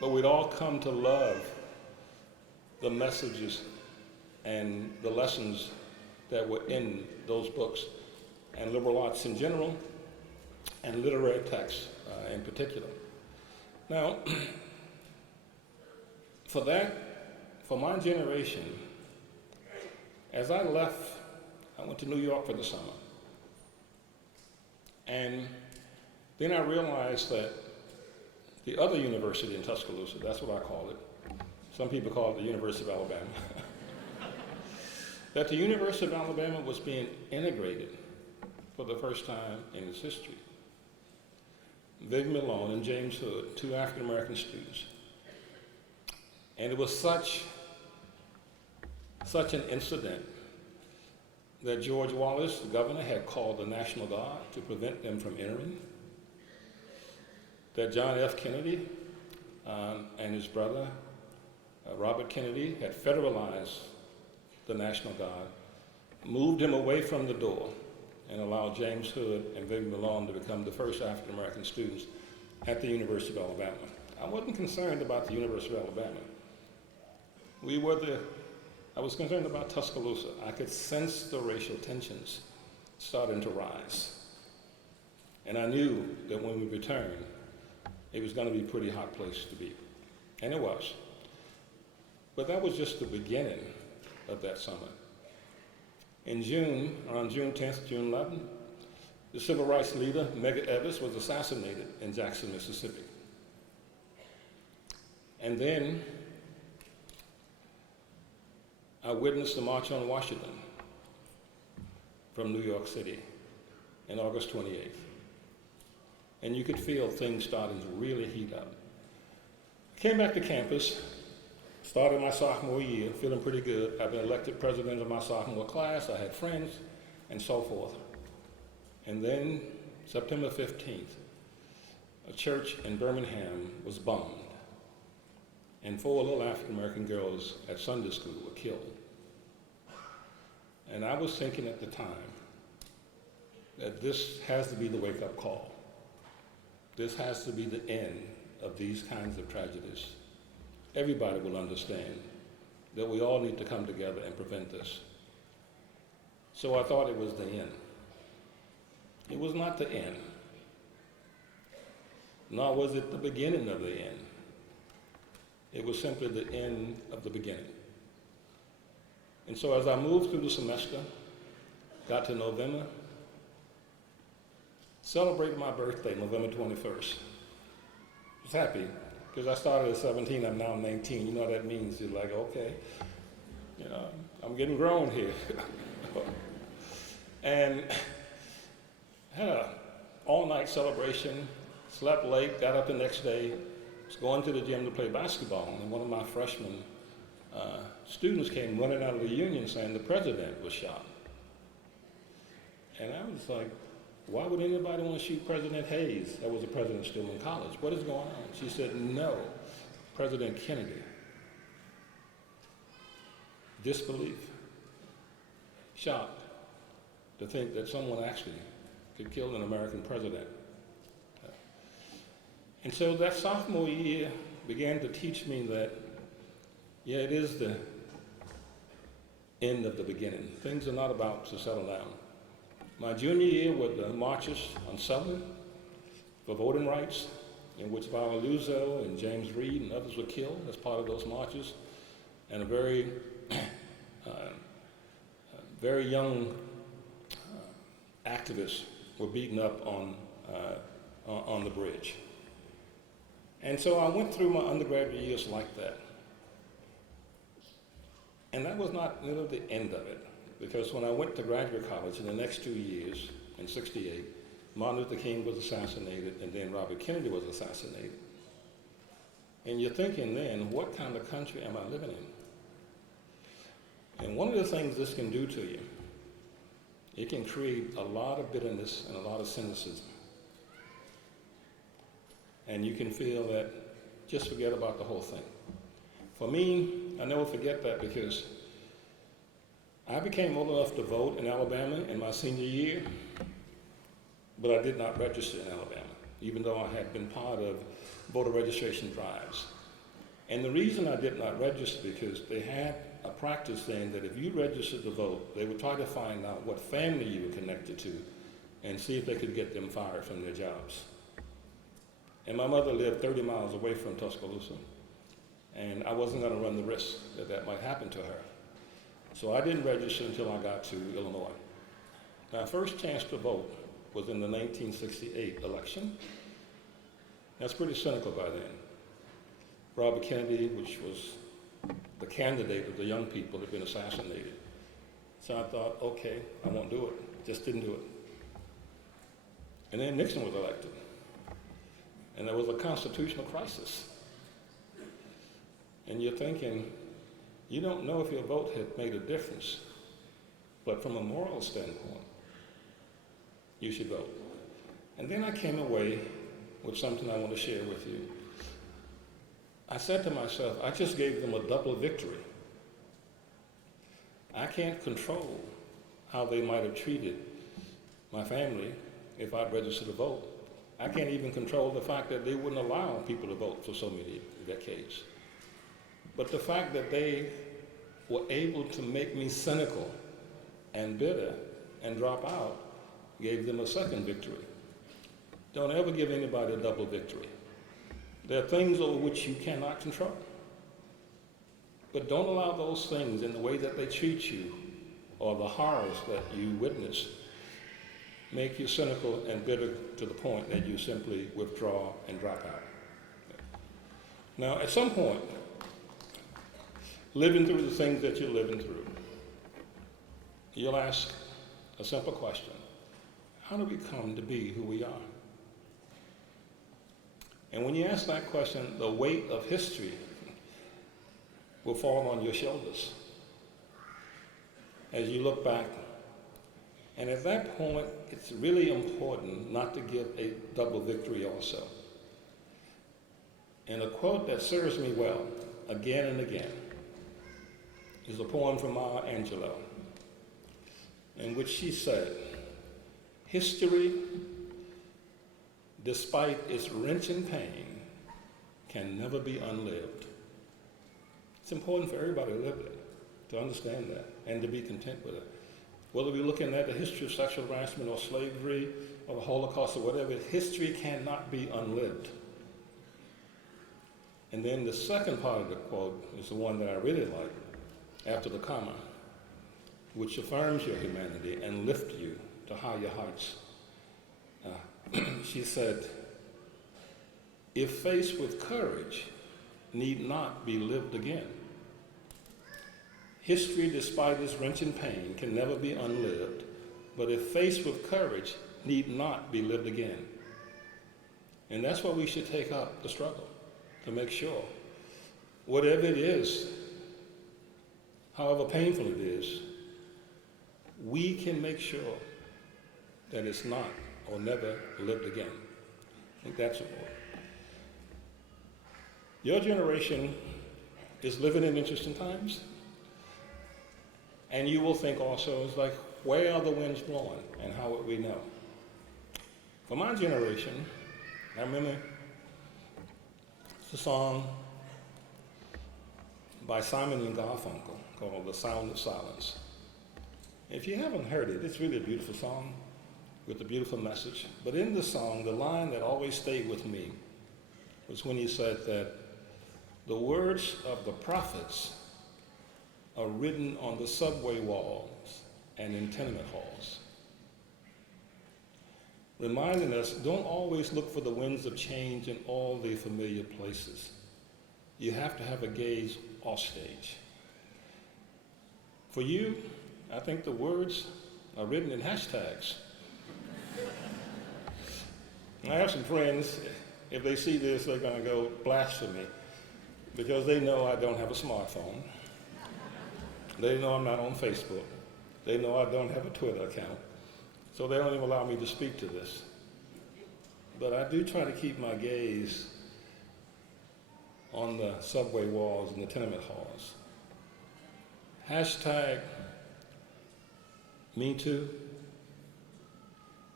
But we'd all come to love the messages and the lessons that were in those books, and liberal arts in general, and literary texts in particular. Now, for my generation, as I left, I went to New York for the summer. And then I realized that the other university in Tuscaloosa, that's what I call it, some people call it the University of Alabama, that the University of Alabama was being integrated for the first time in its history. Viv Malone and James Hood, 2 African-American students. And it was such an incident that George Wallace, the governor, had called the National Guard to prevent them from entering. That John F. Kennedy and his brother, Robert Kennedy, had federalized the National Guard, moved him away from the door, and allowed James Hood and Viv Malone to become the first African-American students at the University of Alabama. I wasn't concerned about the University of Alabama. I was concerned about Tuscaloosa. I could sense the racial tensions starting to rise. And I knew that when we returned, it was going to be a pretty hot place to be. And it was. But that was just the beginning of that summer. In June, on June 10th, June 11th, the civil rights leader, Medgar Evers, was assassinated in Jackson, Mississippi. And then I witnessed the March on Washington from New York City on August 28th. And you could feel things starting to really heat up. I came back to campus, started my sophomore year, feeling pretty good. I've been elected president of my sophomore class. I had friends, and so forth. And then, September 15th, a church in Birmingham was bombed, and 4 little African-American girls at Sunday school were killed. And I was thinking at the time that this has to be the wake-up call. This has to be the end of these kinds of tragedies. Everybody will understand that we all need to come together and prevent this. So I thought it was the end. It was not the end, nor was it the beginning of the end. It was simply the end of the beginning. And so as I moved through the semester, got to November, celebrated my birthday, November 21st. was happy because I started at 17, I'm now 19. You know what that means? You're like, okay, you know, I'm getting grown here. And had a all-night celebration, slept late, got up the next day, was going to the gym to play basketball, and one of my freshman students came running out of the union saying the president was shot. And I was like, why would anybody want to shoot President Hayes? That was the president still in college. What is going on? She said, no, President Kennedy. Disbelief. Shocked to think that someone actually could kill an American president. And so that sophomore year began to teach me that, yeah, it is the end of the beginning. Things are not about to settle down. My junior year with the marches on Southern for voting rights, in which Viola Luzo and James Reed and others were killed as part of those marches, and a very, very young activists were beaten up on the bridge. And so I went through my undergraduate years like that. And that was not nearly the end of it, because when I went to graduate college in the next 2 years, in '68, Martin Luther King was assassinated, and then Robert Kennedy was assassinated. And you're thinking then, what kind of country am I living in? And one of the things this can do to you, it can create a lot of bitterness and a lot of cynicism. And you can feel that just forget about the whole thing. For me, I never forget that because I became old enough to vote in Alabama in my senior year, but I did not register in Alabama, even though I had been part of voter registration drives. And the reason I did not register because they had a practice then that if you registered to vote, they would try to find out what family you were connected to and see if they could get them fired from their jobs. And my mother lived 30 miles away from Tuscaloosa, and I wasn't going to run the risk that that might happen to her. So I didn't register until I got to Illinois. My first chance to vote was in the 1968 election. That's pretty cynical by then. Robert Kennedy, which was the candidate of the young people, had been assassinated. So I thought, okay, I won't do it. Just didn't do it. And then Nixon was elected. And there was a constitutional crisis. And you're thinking, you don't know if your vote had made a difference, but from a moral standpoint, you should vote. And then I came away with something I want to share with you. I said to myself, I just gave them a double victory. I can't control how they might have treated my family if I'd registered to vote. I can't even control the fact that they wouldn't allow people to vote for so many decades. But the fact that they were able to make me cynical and bitter and drop out gave them a second victory. Don't ever give anybody a double victory. There are things over which you cannot control. But don't allow those things in the way that they treat you or the horrors that you witness make you cynical and bitter to the point that you simply withdraw and drop out. Now, at some point, living through the things that you're living through, you'll ask a simple question. How do we come to be who we are? And when you ask that question, the weight of history will fall on your shoulders as you look back. And at that point, it's really important not to give a double victory also. And a quote that serves me well, again and again, is a poem from Maya Angelou, in which she said, history, despite its wrenching pain, can never be unlived. It's important for everybody to live it, to understand that, and to be content with it. Whether we're looking at the history of sexual harassment or slavery or the Holocaust or whatever, history cannot be unlived. And then the second part of the quote is the one that I really like, after the comma, which affirms your humanity and lifts you to higher heights. She said, if faced with courage, need not be lived again. History, despite its wrenching pain, can never be unlived, but if faced with courage, need not be lived again. And that's why we should take up the struggle, to make sure, whatever it is, however painful it is, we can make sure that it's not or never lived again. I think that's important. Your generation is living in interesting times. And you will think also, it's like, where are the winds blowing and how would we know? For my generation, I remember it's a song by Simon and Garfunkel called The Sound of Silence. If you haven't heard it, it's really a beautiful song with a beautiful message. But in the song, the line that always stayed with me was when he said that the words of the prophets are written on the subway walls and in tenement halls, reminding us, don't always look for the winds of change in all the familiar places. You have to have a gaze off stage. For you, I think the words are written in hashtags. I have some friends, if they see this, they're going to go blasphemy, because they know I don't have a smartphone. They know I'm not on Facebook. They know I don't have a Twitter account. So they don't even allow me to speak to this. But I do try to keep my gaze on the subway walls and the tenement halls. Hashtag Me Too.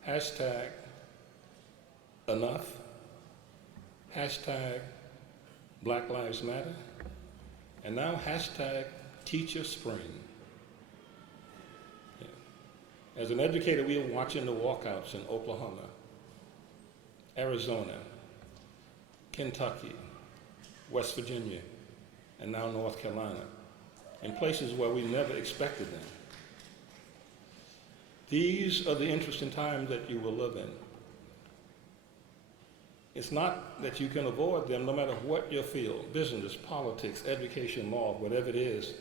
Hashtag Enough. Hashtag Black Lives Matter. And now hashtag Teacher Spring. Yeah. As an educator, we are watching the walkouts in Oklahoma, Arizona, Kentucky, West Virginia, and now North Carolina, in places where we never expected them. These are the interesting times that you will live in. It's not that you can avoid them, no matter what your field, business, politics, education, law, whatever it is,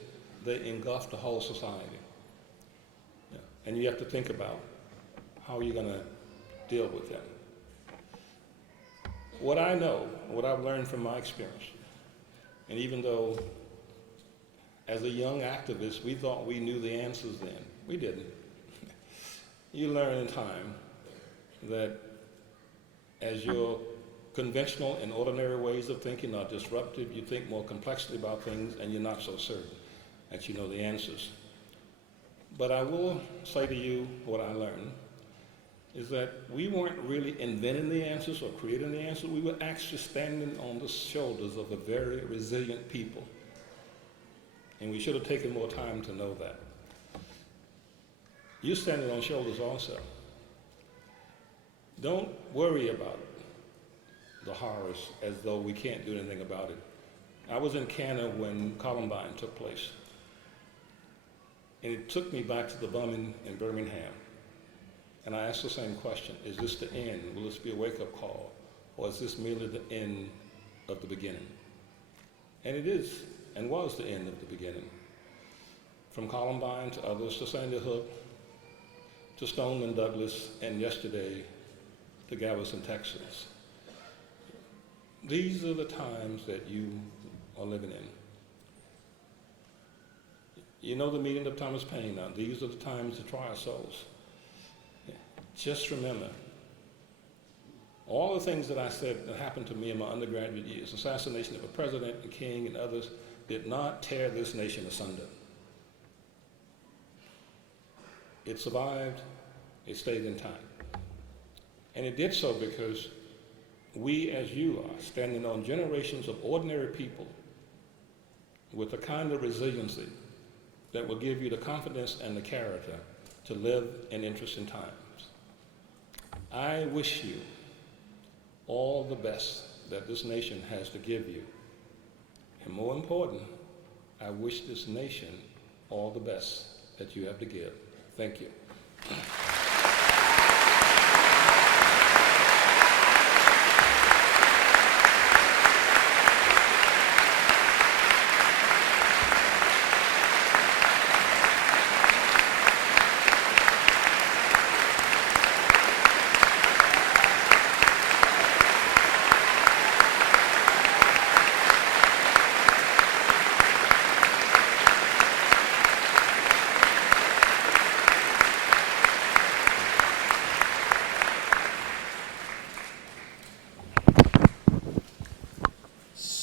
they engulf the whole society. Yeah. And you have to think about how you're going to deal with them. What I know, what I've learned from my experience, and even though as a young activist we thought we knew the answers then, we didn't. You learn in time that as your conventional and ordinary ways of thinking are disrupted, you think more complexly about things and you're not so certain that you know the answers. But I will say to you what I learned is that we weren't really inventing the answers or creating the answers. We were actually standing on the shoulders of a very resilient people. And we should have taken more time to know that. You're standing on shoulders also. Don't worry about the horrors as though we can't do anything about it. I was in Canada when Columbine took place. And it took me back to the bombing in Birmingham. And I asked the same question, is this the end? Will this be a wake-up call? Or is this merely the end of the beginning? And it is, and was the end of the beginning. From Columbine to others, to Sandy Hook, to Stoneman Douglas, and yesterday to Galveston, Texas. These are the times that you are living in. You know the meaning of Thomas Paine now. These are the times to try our souls. Just remember, all the things that I said that happened to me in my undergraduate years, assassination of a president, a king, and others, did not tear this nation asunder. It survived, it stayed in time. And it did so because we, as you are, standing on generations of ordinary people with the kind of resiliency that will give you the confidence and the character to live in interesting times. I wish you all the best that this nation has to give you. And more important, I wish this nation all the best that you have to give. Thank you.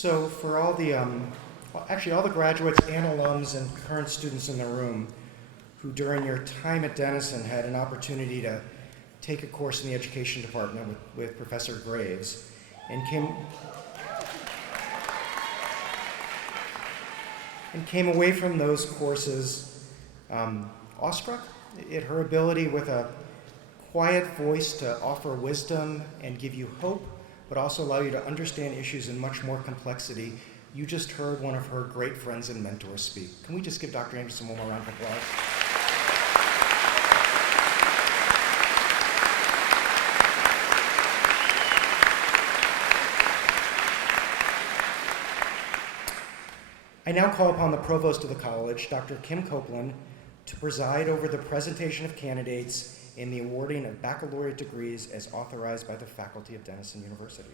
So for all the, actually all the graduates and alums and current students in the room who during your time at Denison had an opportunity to take a course in the education department with Professor Graves and came away from those courses awestruck at her ability with a quiet voice to offer wisdom and give you hope, but also allow you to understand issues in much more complexity. You just heard one of her great friends and mentors speak. Can we just give Dr. Anderson one more round of applause? I now call upon the provost of the college, Dr. Kim Copeland, to preside over the presentation of candidates in the awarding of baccalaureate degrees as authorized by the faculty of Denison University.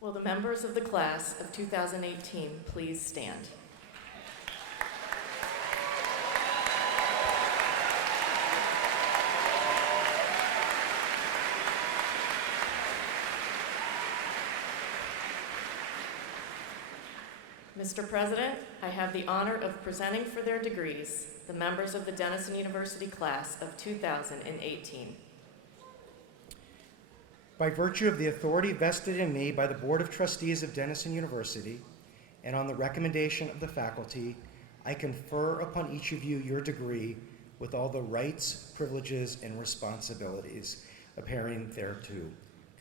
Will the members of the class of 2018 please stand? Mr. President, I have the honor of presenting for their degrees the members of the Denison University class of 2018. By virtue of the authority vested in me by the Board of Trustees of Denison University, and on the recommendation of the faculty, I confer upon each of you your degree with all the rights, privileges, and responsibilities appearing thereto.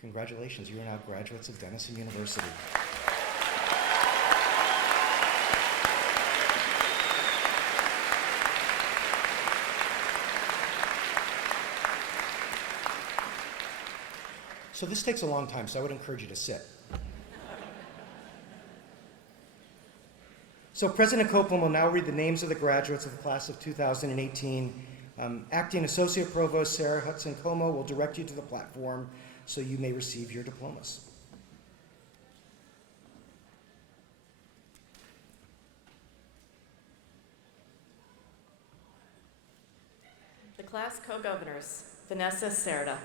Congratulations, you are now graduates of Denison University. So this takes a long time, so I would encourage you to sit. So President Copeland will now read the names of the graduates of the class of 2018. Acting Associate Provost Sarah Hudson-Como will direct you to the platform so you may receive your diplomas. The class co-governors, Vanessa Cerda.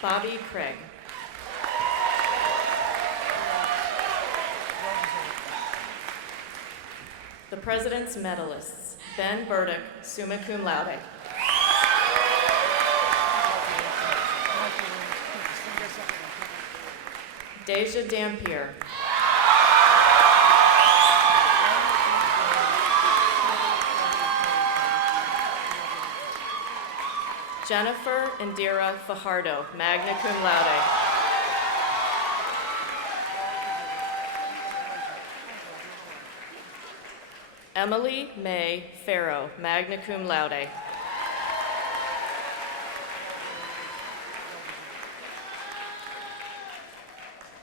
Bobby Craig. The President's Medalists, Ben Burdick, summa cum laude. Deja Dampier. Jennifer Indira Fajardo, magna cum laude. Emily May Farrow, magna cum laude.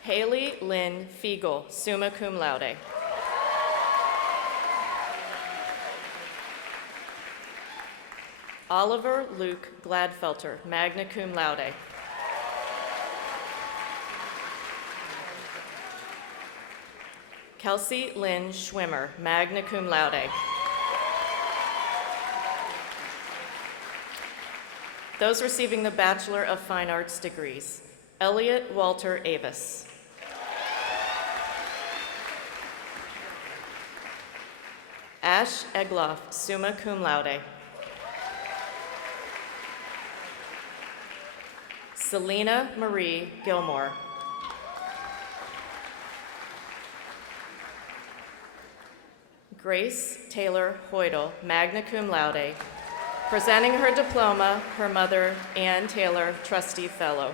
Haley Lynn Fiegel, summa cum laude. Oliver Luke Gladfelter, magna cum laude. Kelsey Lynn Schwimmer, magna cum laude. Those receiving the Bachelor of Fine Arts degrees, Elliot Walter Avis. Ash Egloff, summa cum laude. Selena Marie Gilmore. Grace Taylor Hoydel, magna cum laude. Presenting her diploma, her mother, Ann Taylor, trustee fellow.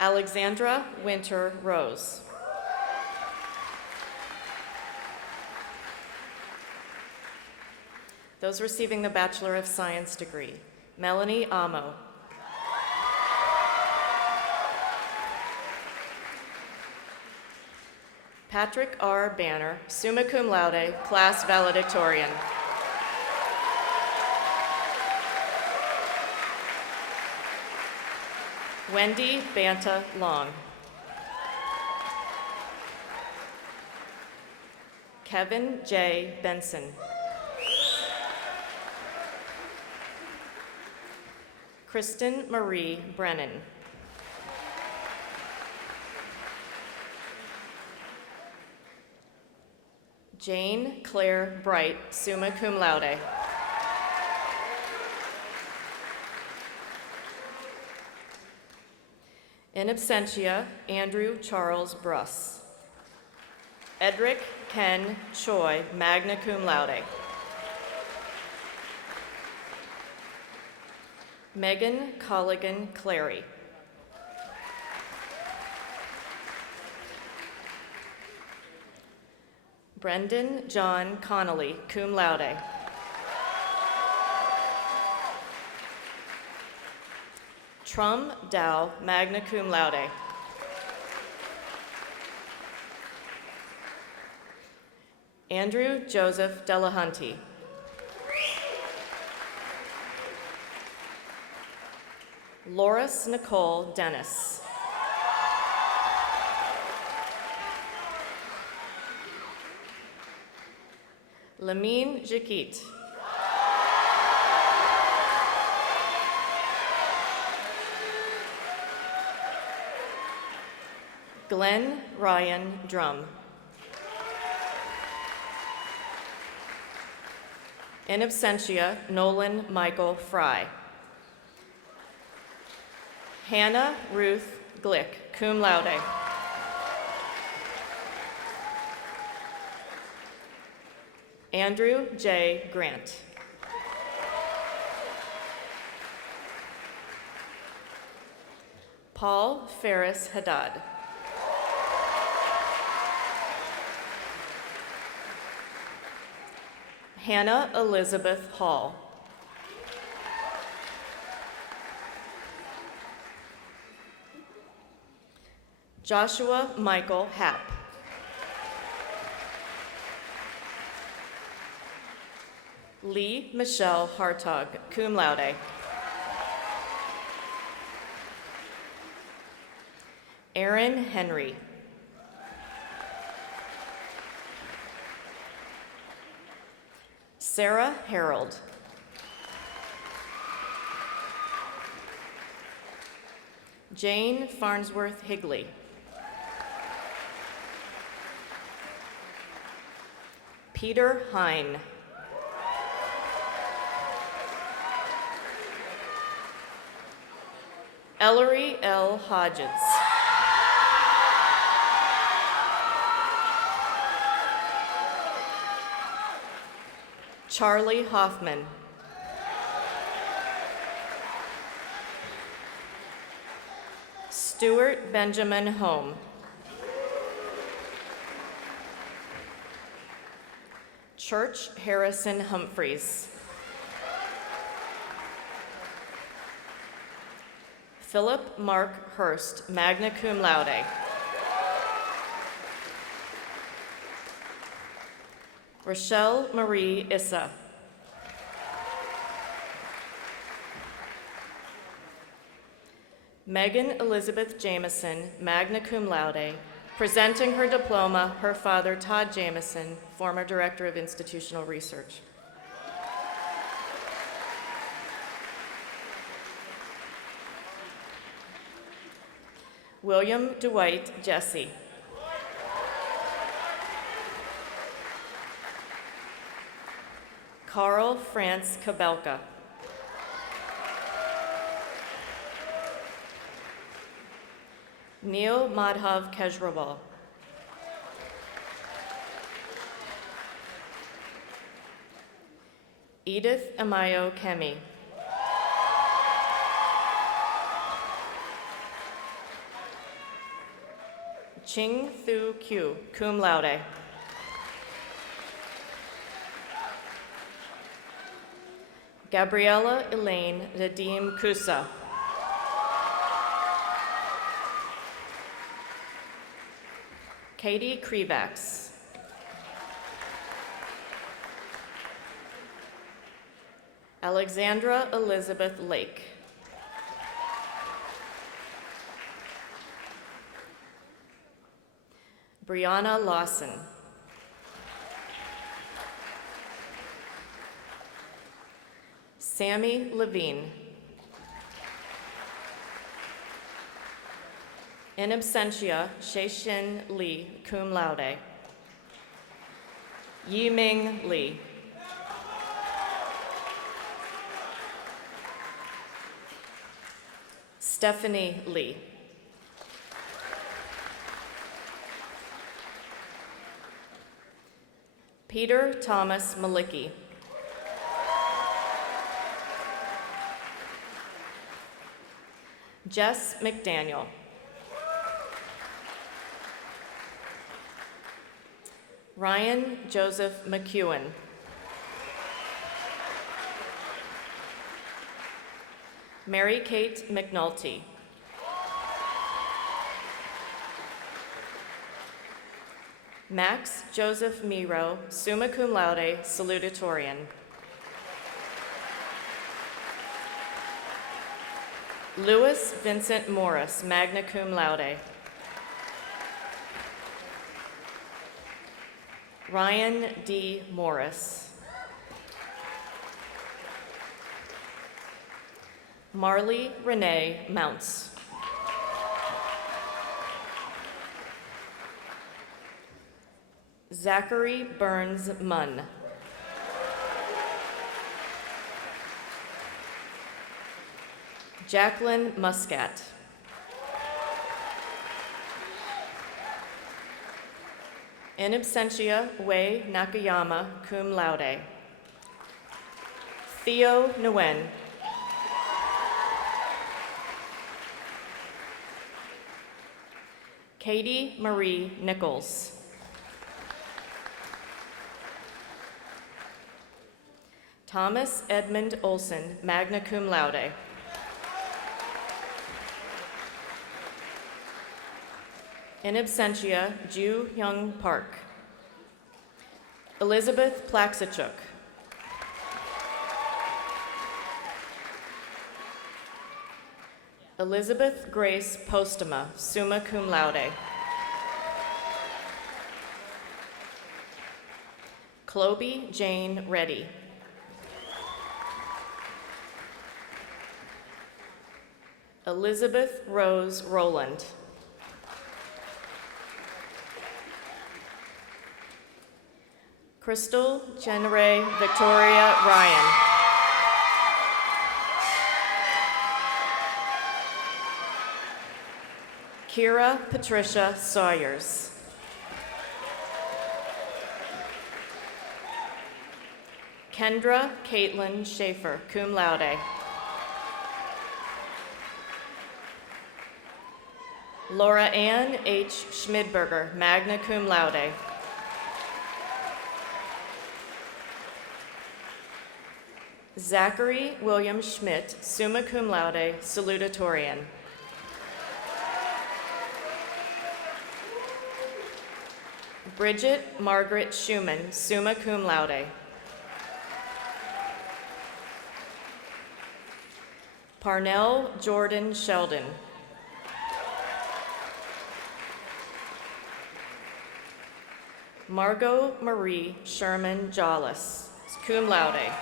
Alexandra Winter Rose. Those receiving the Bachelor of Science degree, Melanie Amo. Patrick R. Banner, summa cum laude, class valedictorian. Wendy Banta Long. Kevin J. Benson. Kristen Marie Brennan. Jane Claire Bright, summa cum laude. In absentia, Andrew Charles Bruss. Edric Ken Choi, magna cum laude. Megan Colligan Clary. Brendan John Connolly, cum laude. Trum Dow, magna cum laude. Andrew Joseph Delahunty. Loris Nicole Dennis. Lamine Jakit. Glenn Ryan Drum. In absentia, Nolan Michael Fry. Hannah Ruth Glick, cum laude. Andrew J. Grant. Paul Ferris Haddad. Hannah Elizabeth Hall. Joshua Michael Happ. Lee Michelle Hartog, cum laude. Aaron Henry. Sarah Harold. Jane Farnsworth Higley. Peter Hine. Ellery L. Hodges. Charlie Hoffman. Stuart Benjamin Home. Church Harrison Humphreys. Philip Mark Hurst, magna cum laude. Rochelle Marie Issa. Megan Elizabeth Jameson, magna cum laude, presenting her diploma, her father, Todd Jameson, former Director of Institutional Research. William Dwight Jesse. Carl France Kabelka. Neil Madhav Kejriwal. Edith Amayo Kemi. Ching Thu Q, cum laude. Gabriella Elaine Nadim Kusa. Katie Krevax. Alexandra Elizabeth Lake. Brianna Lawson. Sammy Levine. In absentia, Shei-Shin Lee, cum laude. Yi-Ming Lee. Stephanie Lee. Peter Thomas Malicki. Jess McDaniel. Ryan Joseph McEwen. Mary Kate McNulty. Max Joseph Miro, summa cum laude, salutatorian. Louis Vincent Morris, magna cum laude. Ryan D. Morris. Marley Renee Mounts. Zachary Burns Munn. Jacqueline Muscat. In absentia, Wei Nakayama, cum laude. Theo Nguyen. Katie Marie Nichols. Thomas Edmund Olson, magna cum laude. In absentia, Ju Hyung Park. Elizabeth Plaxichuk. Elizabeth Grace Postema, summa cum laude. Cloby Jane Reddy. Elizabeth Rose Rowland. Crystal Jenray Victoria Ryan. Kira Patricia Sawyers. Kendra Caitlin Schaefer, cum laude. Laura Ann H. Schmidberger, magna cum laude. Zachary William Schmidt, summa cum laude, salutatorian. Bridget Margaret Schumann, summa cum laude. Parnell Jordan Sheldon. Margot Marie Sherman Jollis, cum laude.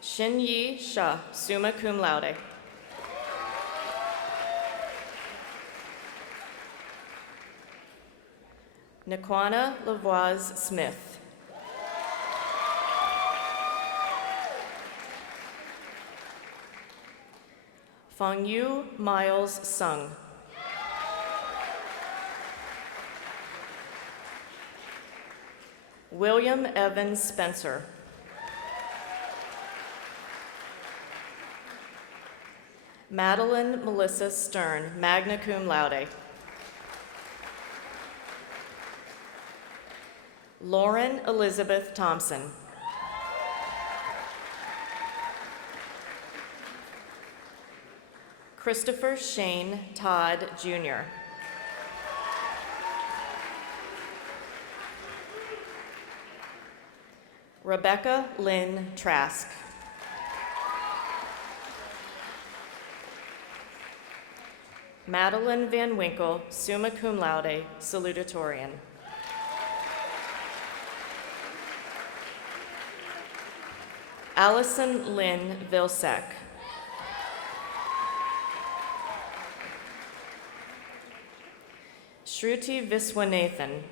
Shin-Yi Shah, summa cum laude. Nikwana Lavoise Smith. Fangyu Miles Sung. William Evans Spencer. Madeline Melissa Stern, magna cum laude. Lauren Elizabeth Thompson. Christopher Shane Todd, Jr. Rebecca Lynn Trask. Madeline Van Winkle, summa cum laude, salutatorian. Allison Lynn Vilsack. Shruti Viswanathan.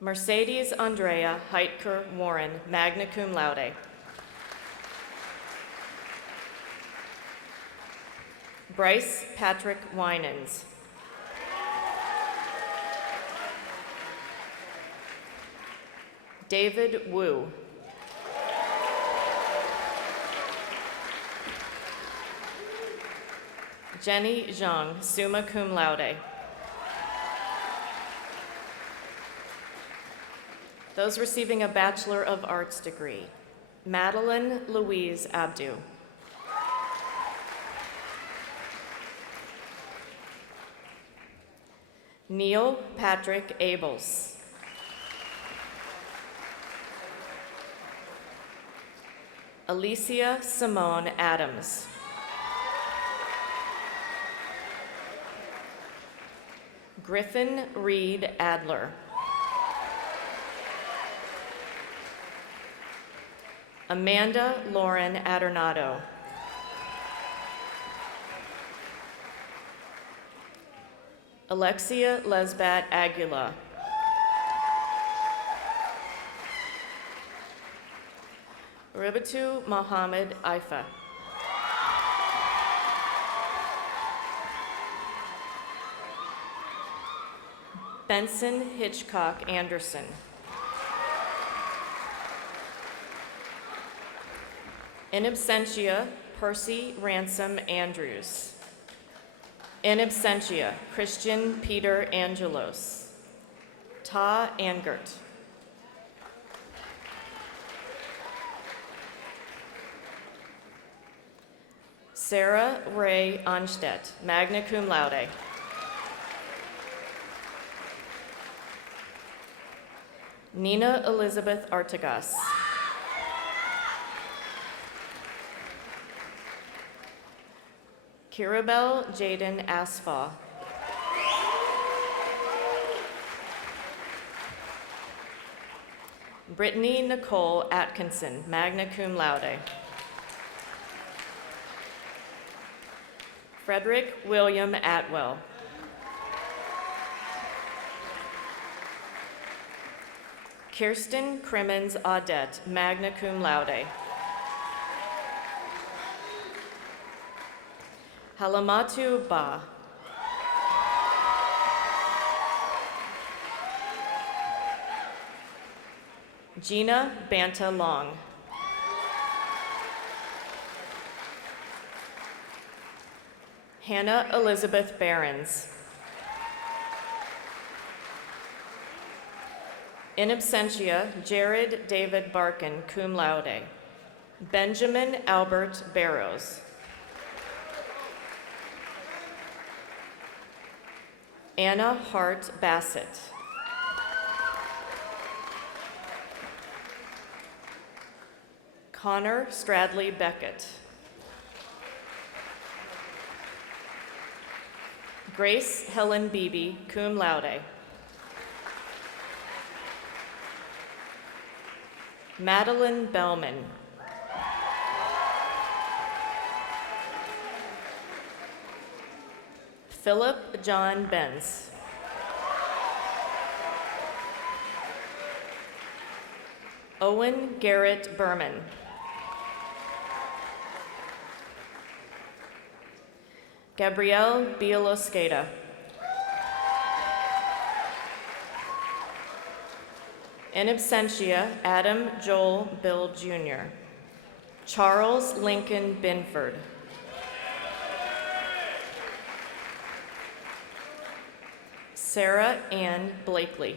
Mercedes Andrea Heitker Warren, magna cum laude. Bryce Patrick Winans. David Wu. Jenny Zhang, summa cum laude. Those receiving a Bachelor of Arts degree: Madeline Louise Abdu. Neil Patrick Abels. Alicia Simone Adams. Griffin Reed Adler. Amanda Lauren Adornado. Alexia Lesbat Aguila. Ribatu Mohammed Aifa. Benson Hitchcock Anderson. In absentia, Percy Ransom Andrews. In absentia, Christian Peter Angelos. Ta Angert. Sarah Ray Onstedt, magna cum laude. Nina Elizabeth Artigas. Kirabel Jaden Asfa. Brittany Nicole Atkinson, magna cum laude. Frederick William Atwell. Kirsten Crimmins Audette, magna cum laude. Halamatu Ba. Gina Banta Long. Hannah Elizabeth Behrens. In absentia, Jared David Barkin, cum laude. Benjamin Albert Barrows. Anna Hart Bassett. Connor Stradley Beckett. Grace Helen Beebe, cum laude. Madeline Bellman. Philip John Benz. Owen Garrett Berman. Gabrielle Bielosqueda. In absentia, Adam Joel Bill Jr. Charles Lincoln Binford. Sarah Ann Blakely.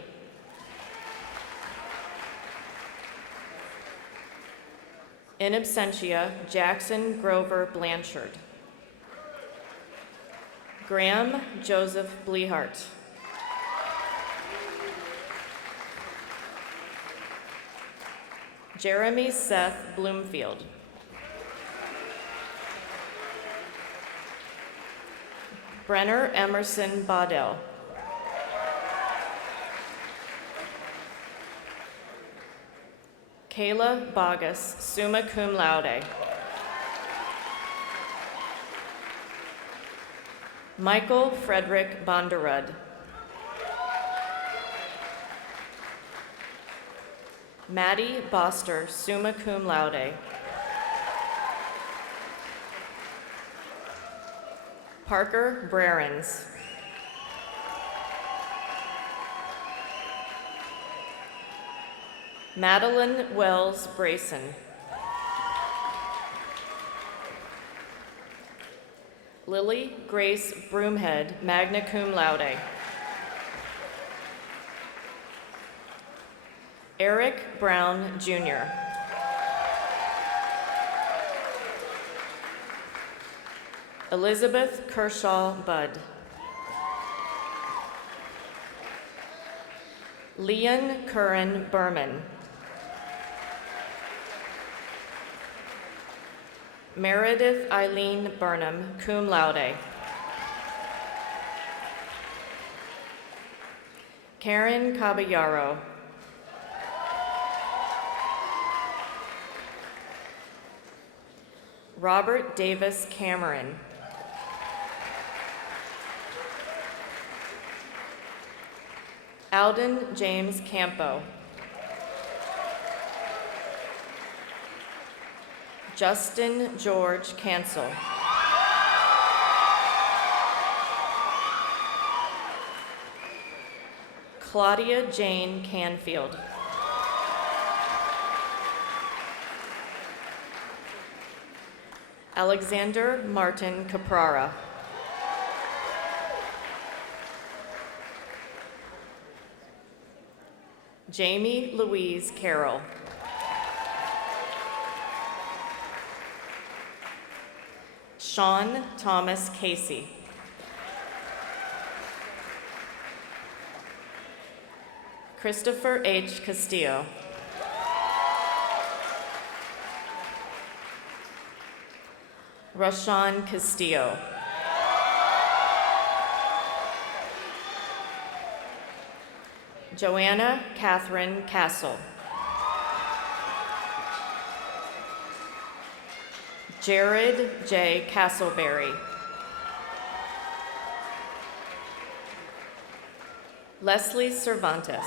In absentia, Jackson Grover Blanchard. Graham Joseph Blehart. Jeremy Seth Bloomfield. Brenner Emerson Baudel. Kayla Bogus, summa cum laude. Michael Frederick Bonderud. Maddie Boster, summa cum laude. Parker Brarens. Madeline Wells Brayson. Lily Grace Broomhead, magna cum laude. Eric Brown, Jr. Elizabeth Kershaw Budd. Leon Curran Berman. Meredith Eileen Burnham, cum laude. Karen Caballaro. Robert Davis Cameron. Alden James Campo. Justin George Cancel. Claudia Jane Canfield. Alexander Martin Caprara. Jamie Louise Carroll. Sean Thomas Casey. Christopher H. Castillo. Rashawn Castillo. Joanna Catherine Castle. Jared J. Castleberry. Leslie Cervantes.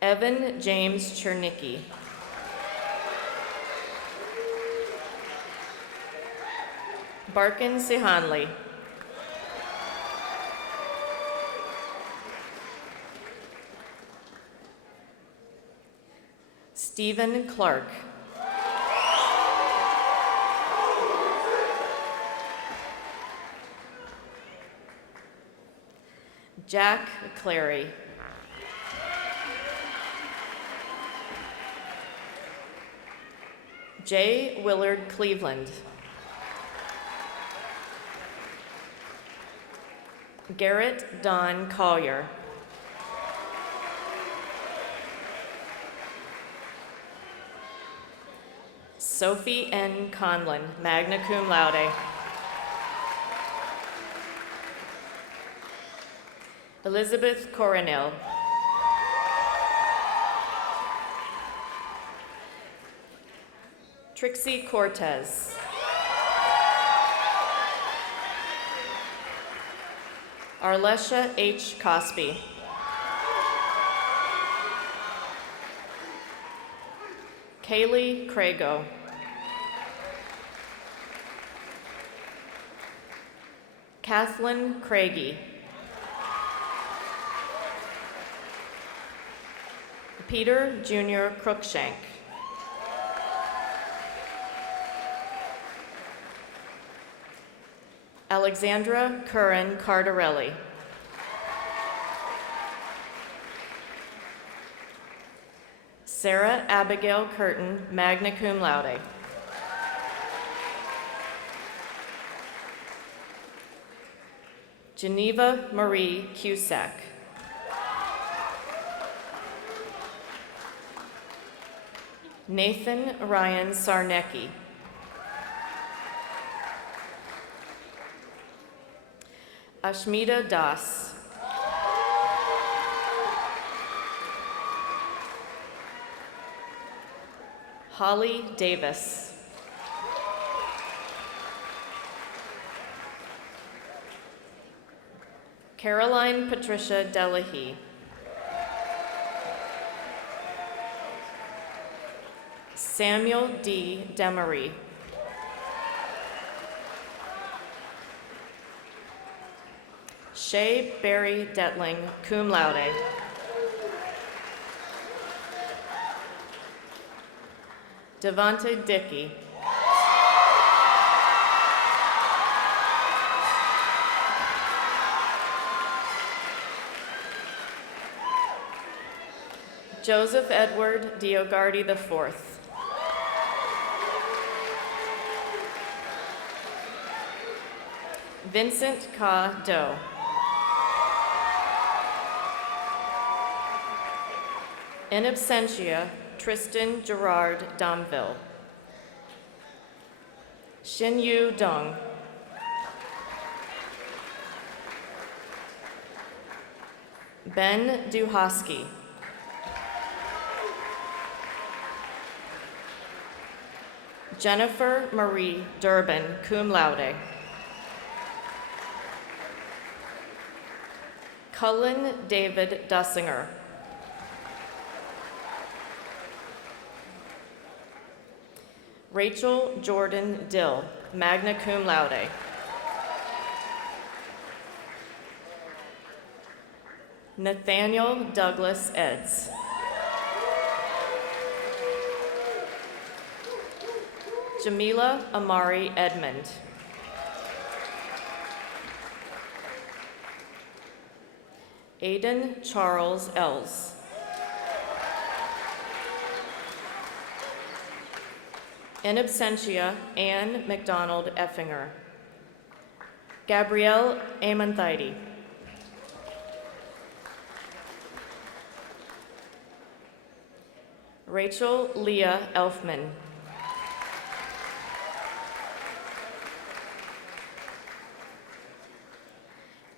Evan James Chernicki. Barkin Sihanli. Stephen Clark. Jack Clary. J. Willard Cleveland. Garrett Don Collier. Sophie N. Conlon, magna cum laude. Elizabeth Coronel. Trixie Cortez. Arlesha H. Cosby. Kaylee Crago. Kathleen Craigie. Peter Jr. Crookshank. Alexandra Curran Cardarelli. Sarah Abigail Curtin, magna cum laude. Geneva Marie Cusack. Nathan Ryan Sarnecki. Ashmita Das. Holly Davis. Caroline Patricia Delahy. Samuel D. Demery. Shay Barry Detling, cum laude. Devonte Dickey. Joseph Edward Diogardi IV. Vincent Ka Do. In absentia, Tristan Gerard Domville. Xin Yu Dong. Ben Duhosky. Jennifer Marie Durbin, cum laude. Cullen David Dussinger. Rachel Jordan Dill, magna cum laude. Nathaniel Douglas Eds. Jamila Amari Edmond. Aidan Charles Els. In absentia, Anne McDonald Effinger. Gabrielle Amanthidi. Rachel Leah Elfman.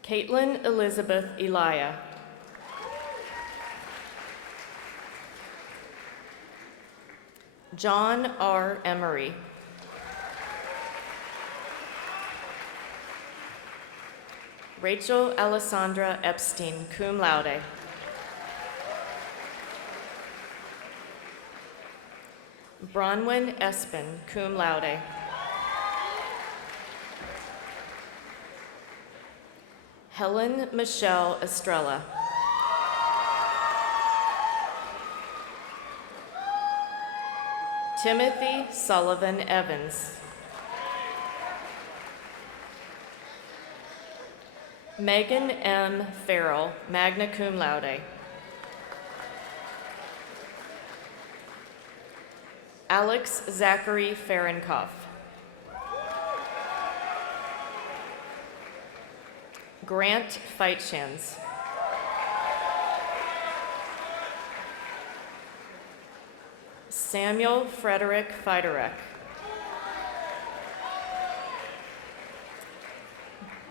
Caitlin Elizabeth Elia. John R. Emery. Rachel Alessandra Epstein, cum laude. Bronwyn Espin, cum laude. Helen Michelle Estrella. Timothy Sullivan Evans. Megan M. Farrell, magna cum laude. Alex Zachary Fahrenkopf. Grant Feitshans. Samuel Frederick Feiderek.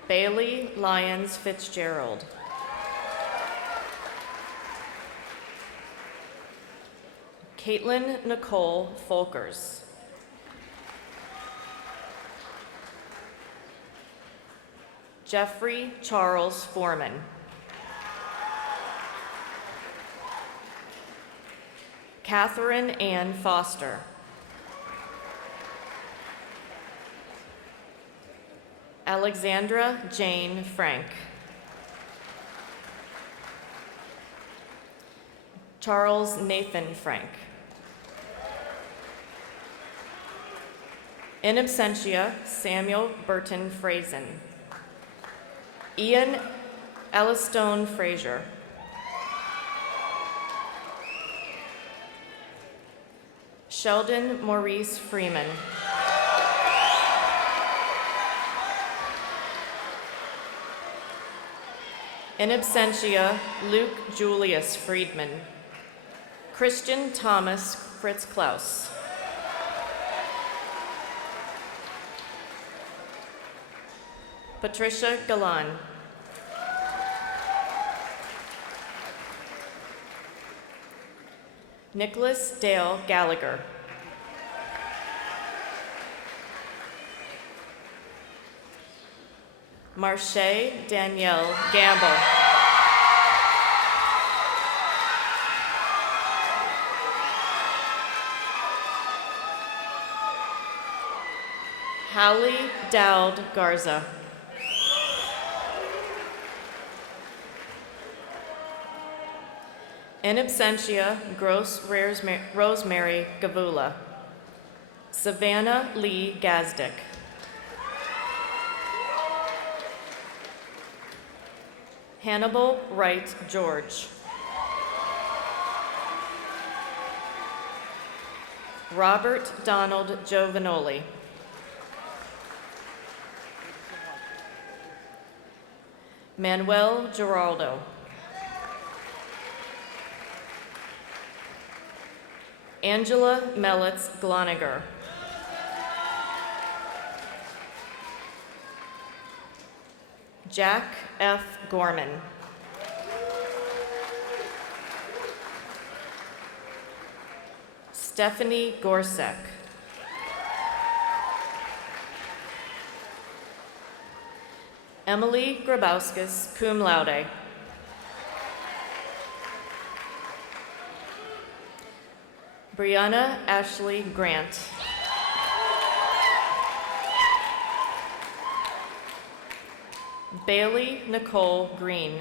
Bailey Lyons Fitzgerald. Caitlin Nicole Folkers. Jeffrey Charles Foreman. Catherine Ann Foster. Alexandra Jane Frank. Charles Nathan Frank. In absentia, Samuel Burton Frazen. Ian Ellistone Frazier. Sheldon Maurice Freeman. In absentia, Luke Julius Friedman. Christian Thomas Fritz Klaus. Patricia Galan. Nicholas Dale Gallagher. Marche Danielle Gamble. Hallie Dowd Garza. In absentia, Gross Rosemary Gavula. Savannah Lee Gazdick. Hannibal Wright George. Robert Donald Giovanoli. Manuel Giraldo. Angela Melitz Gloniger. Jack F. Gorman. Stephanie Gorsek. Emily Grabowskis, cum laude. Brianna Ashley Grant. Bailey Nicole Green.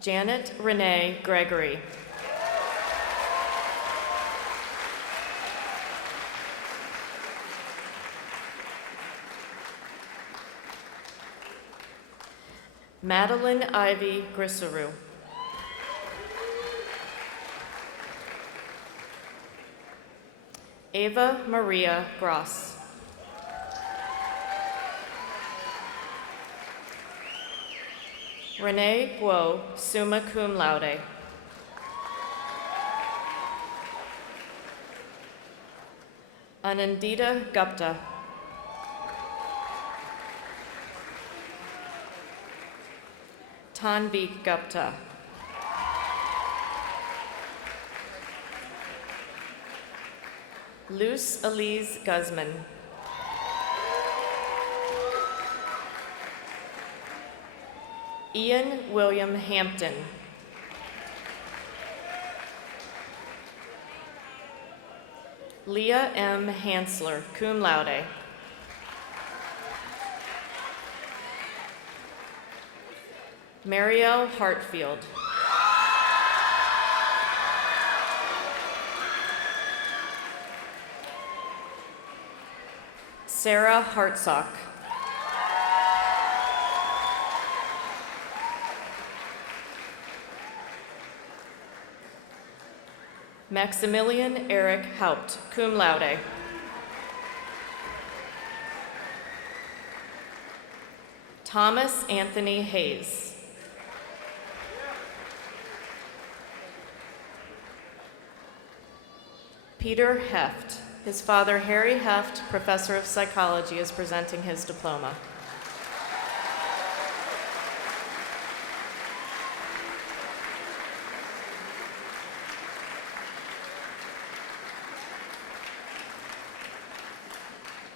Janet Renee Gregory. Madeline Ivy Grisseru. Ava Maria Gross. Renee Guo, summa cum laude. Anandita Gupta. Tanvik Gupta. Luce Elise Guzman. Ian William Hampton. Leah M. Hansler, cum laude. Marielle Hartfield. Sarah Hartsock. Maximilian Eric Haupt, cum laude. Thomas Anthony Hayes. Peter Heft. His father, Harry Heft, professor of psychology, is presenting his diploma.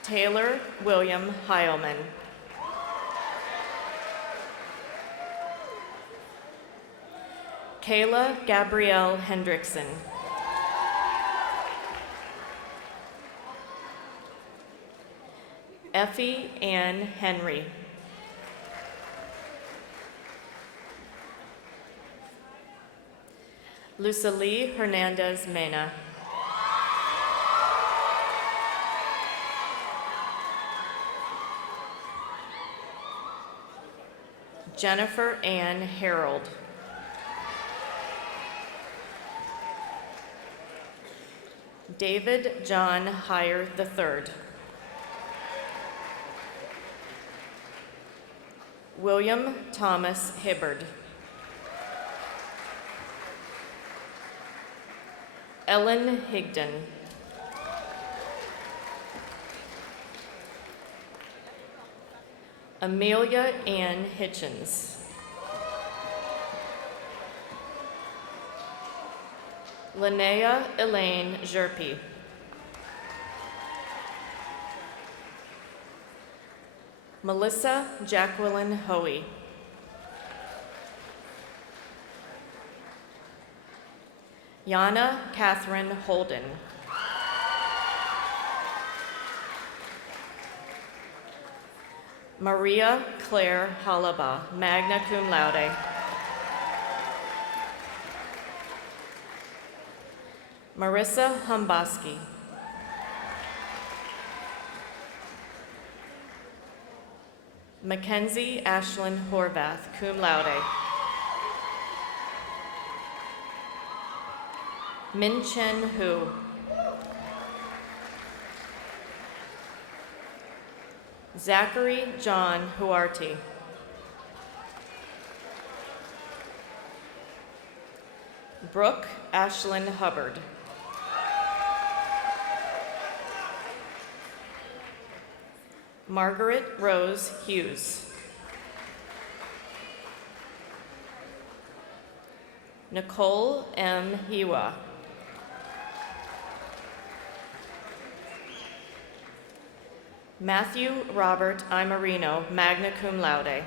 Taylor William Heilman. Kayla Gabrielle Hendrickson. Effie Ann Henry. Lucilee Hernandez Mena. Jennifer Ann Harold. David John Heyer III. William Thomas Hibbard. Ellen Higdon. Amelia Ann Hitchens. Linnea Elaine Jerpy. Melissa Jacqueline Hoey. Yana Catherine Holden. Maria Claire Halaba, magna cum laude. Marissa Humboski. Mackenzie Ashlyn Horvath, cum laude. Min Chen Hu. Zachary John Huarty. Brooke Ashlyn Hubbard. Margaret Rose Hughes. Nicole M. Hiwa. Matthew Robert Imarino, magna cum laude.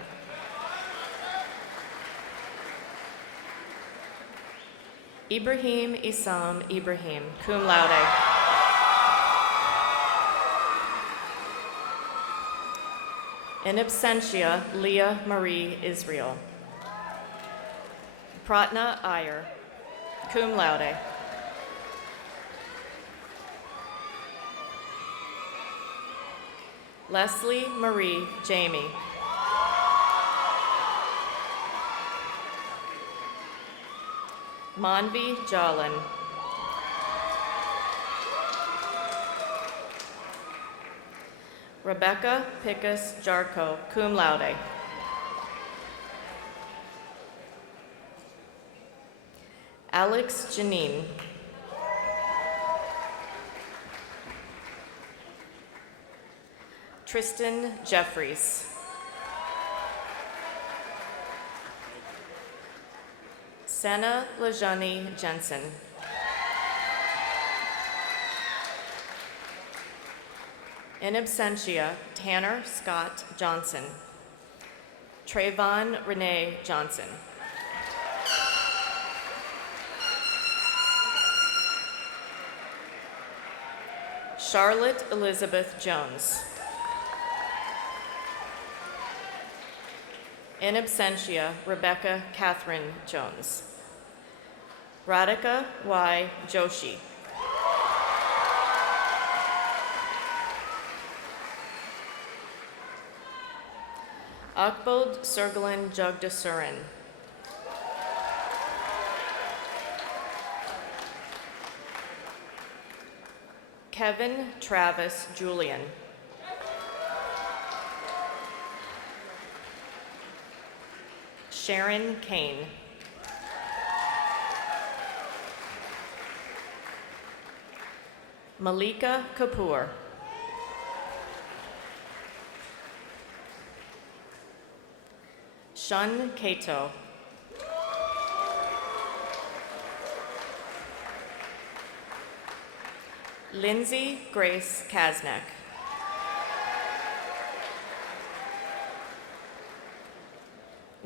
Ibrahim Isam Ibrahim, cum laude. In absentia, Leah Marie Israel. Pratna Iyer, cum laude. Leslie Marie Jamie. Manvi Jalan. Rebecca Pickus Jarko, cum laude. Alex Janine. Tristan Jeffries. Senna Lajani Jensen. In absentia, Tanner Scott Johnson. Trayvon Renee Johnson. Charlotte Elizabeth Jones. In absentia, Rebecca Catherine Jones. Radhika Y. Joshi. Akbold Sergalin Jagdasuran. Kevin Travis Julian. Sharon Kane. Malika Kapoor. Shun Kato. Lindsay Grace Kaznek.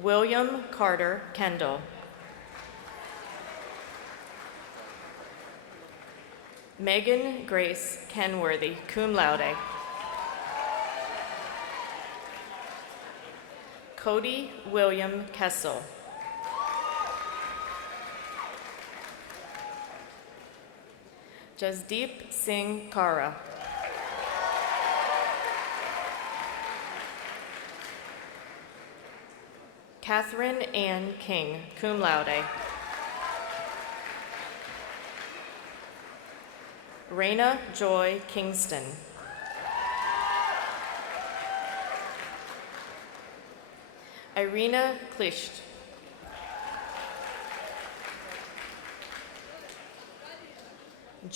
William Carter Kendall. Megan Grace Kenworthy, cum laude. Cody William Kessel. Jasdeep Singh Kara. Catherine Ann King, cum laude. Raina Joy Kingston. Irina Klisht.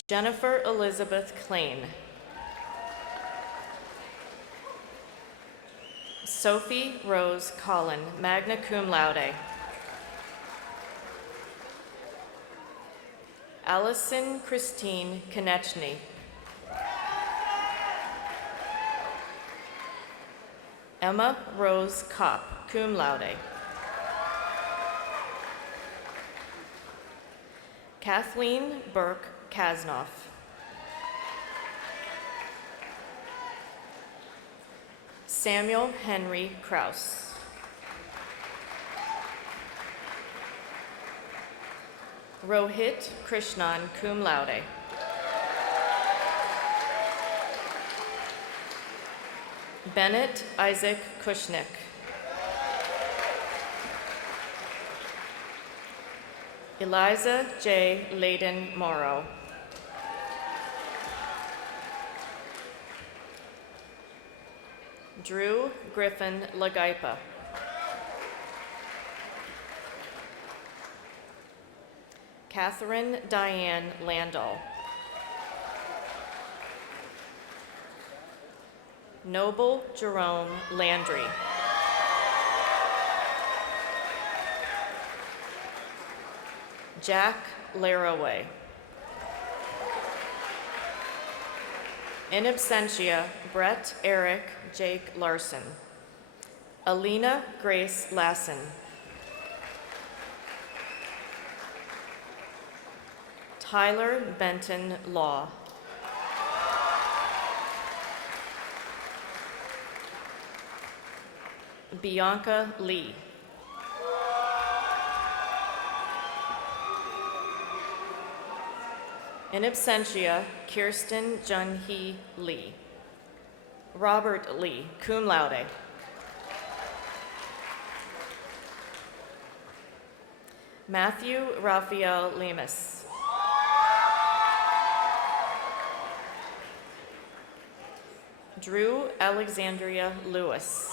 Jennifer Elizabeth Klein. Sophie Rose Collin, magna cum laude. Allison Christine Konechny. Emma Rose Kopp, cum laude. Kathleen Burke Kasnoff. Samuel Henry Kraus. Rohit Krishnan, cum laude. Bennett Isaac Kushnick. Eliza J. Layden Morrow. Drew Griffin Lagaipa. Catherine Diane Landau. Noble Jerome Landry. Jack Laraway. In absentia, Brett Eric Jake Larson. Alina Grace Lassen. Tyler Benton Law. Bianca Lee. In absentia, Kirsten Junhee Lee. Robert Lee, cum laude. Matthew Raphael Lemus. Drew Alexandria Lewis.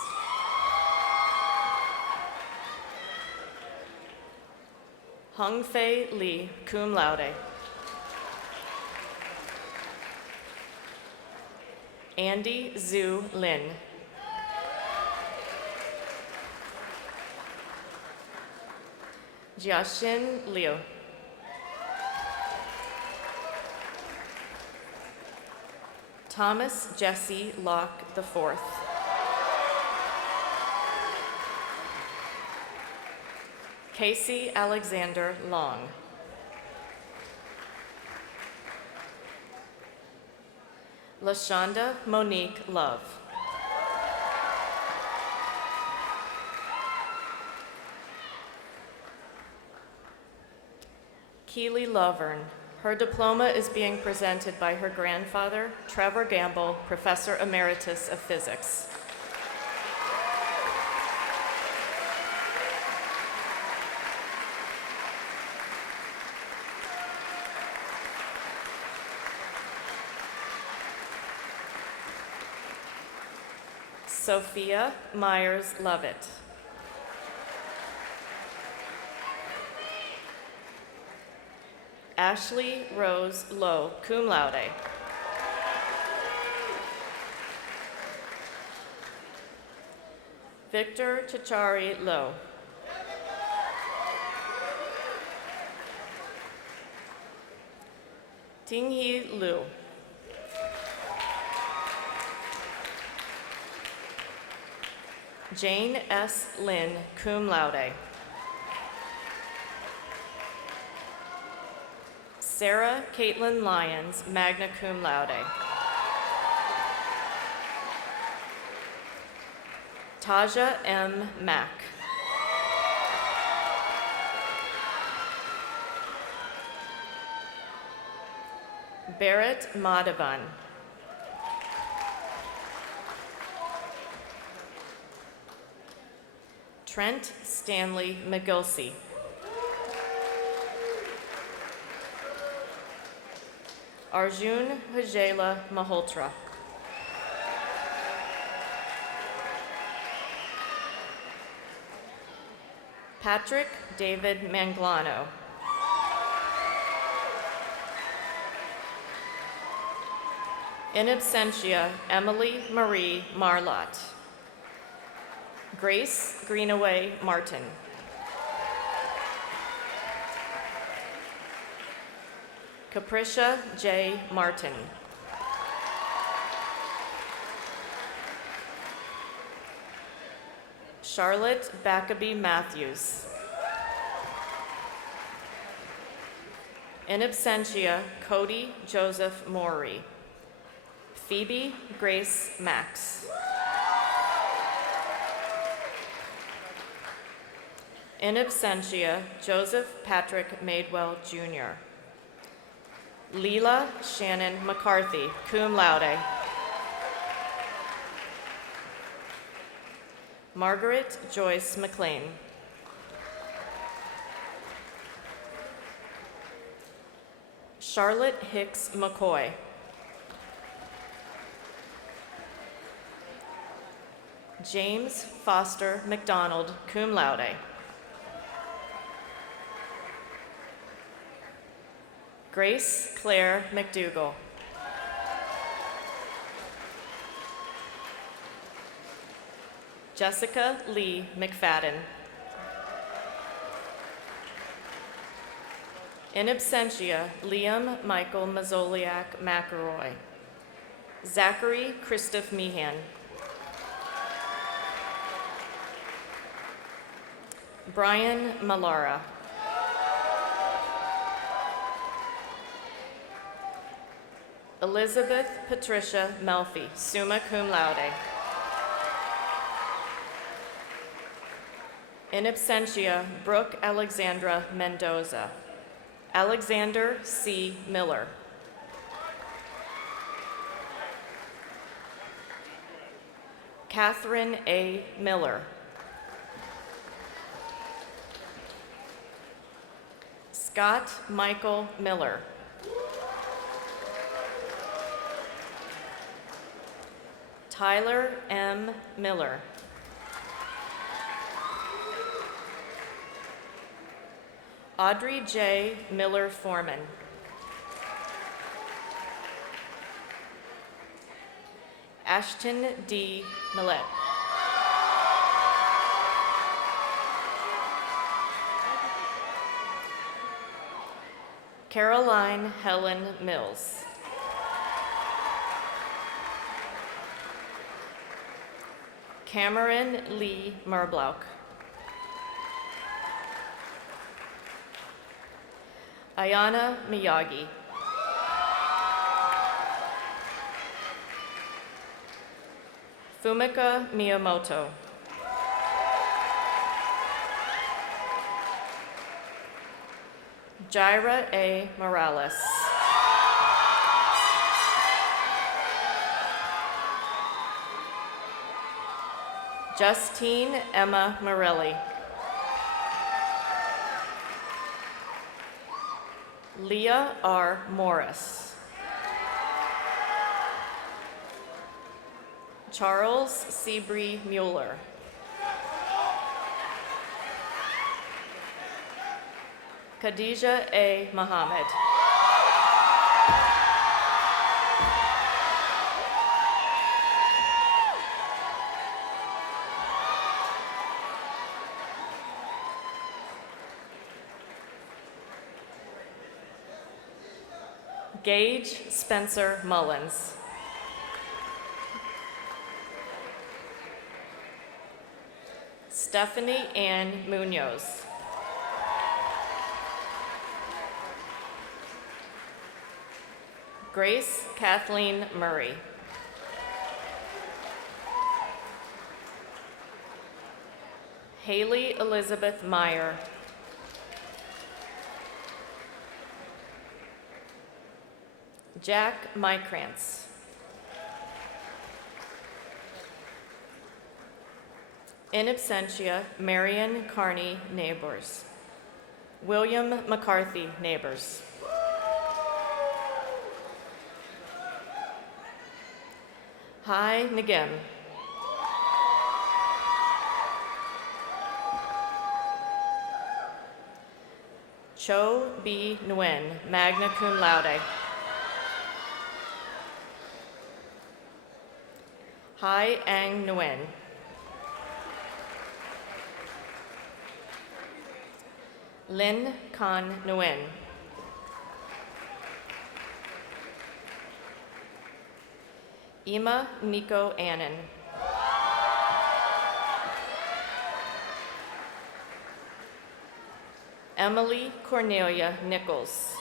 Hung Fei Lee, cum laude. Andy Zhu Lin. Jiaxin Liu. Thomas Jesse Locke IV. Casey Alexander Long. LaShonda Monique Love. Keely Lovern. Her diploma is being presented by her grandfather, Trevor Gamble, Professor Emeritus of Physics. Sophia Myers Lovett. Ashley Rose Lowe, cum laude. Victor Chichari Lowe. Tinghee Liu. Jane S. Lin, cum laude. Sarah Caitlin Lyons, magna cum laude. Taja M. Mack. Barrett Madhavan. Trent Stanley Magilsey. Arjun Hajela Malhotra. Patrick David Manglano. In absentia, Emily Marie Marlott. Grace Greenaway Martin. Capricia J. Martin. Charlotte Backaby Matthews. In absentia, Cody Joseph Morey. Phoebe Grace Max. In absentia, Joseph Patrick Madewell, Jr. Leela Shannon McCarthy, cum laude. Margaret Joyce McLean. Charlotte Hicks McCoy. James Foster McDonald, cum laude. Grace Claire McDougall. Jessica Lee McFadden. In absentia, Liam Michael Mazzoliak McElroy. Zachary Christoph Meehan. Brian Malara. Elizabeth Patricia Melfi, summa cum laude. In absentia, Brooke Alexandra Mendoza. Alexander C. Miller. Catherine A. Miller. Scott Michael Miller. Tyler M. Miller. Audrey J. Miller Foreman. Ashton D. Millett. Caroline Helen Mills. Cameron Lee Merblauk. Ayana Miyagi. Fumika Miyamoto. Jaira A. Morales. Justine Emma Morelli. Leah R. Morris. Charles Seabree Mueller. Khadijah A. Muhammad. Gage Spencer Mullins. Stephanie Ann Munoz. Grace Kathleen Murray. Haley Elizabeth Meyer. Jack Mykrantz. In absentia, Marion Carney Neighbors. William McCarthy Neighbors. Hai Nagem. Cho B. Nguyen, magna cum laude. Hai Ang Nguyen. Lin Con Nguyen. Ima Nico Annan. Emily Cornelia Nichols.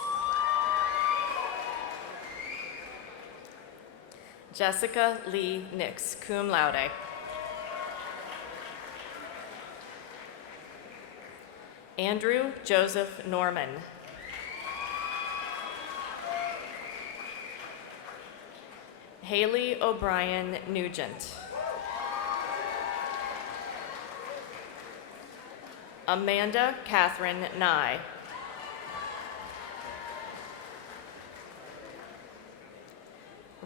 Jessica Lee Nix, cum laude. Andrew Joseph Norman. Haley O'Brien Nugent. Amanda Catherine Nye.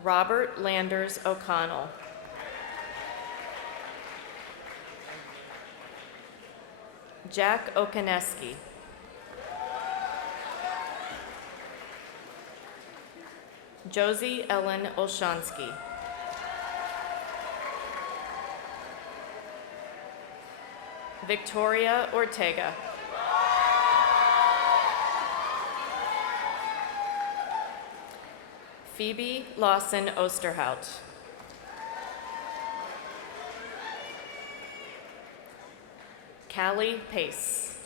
Robert Landers O'Connell. Jack Okaneski. Josie Ellen Olshansky. Victoria Ortega. Phoebe Lawson Osterhout. Callie Pace.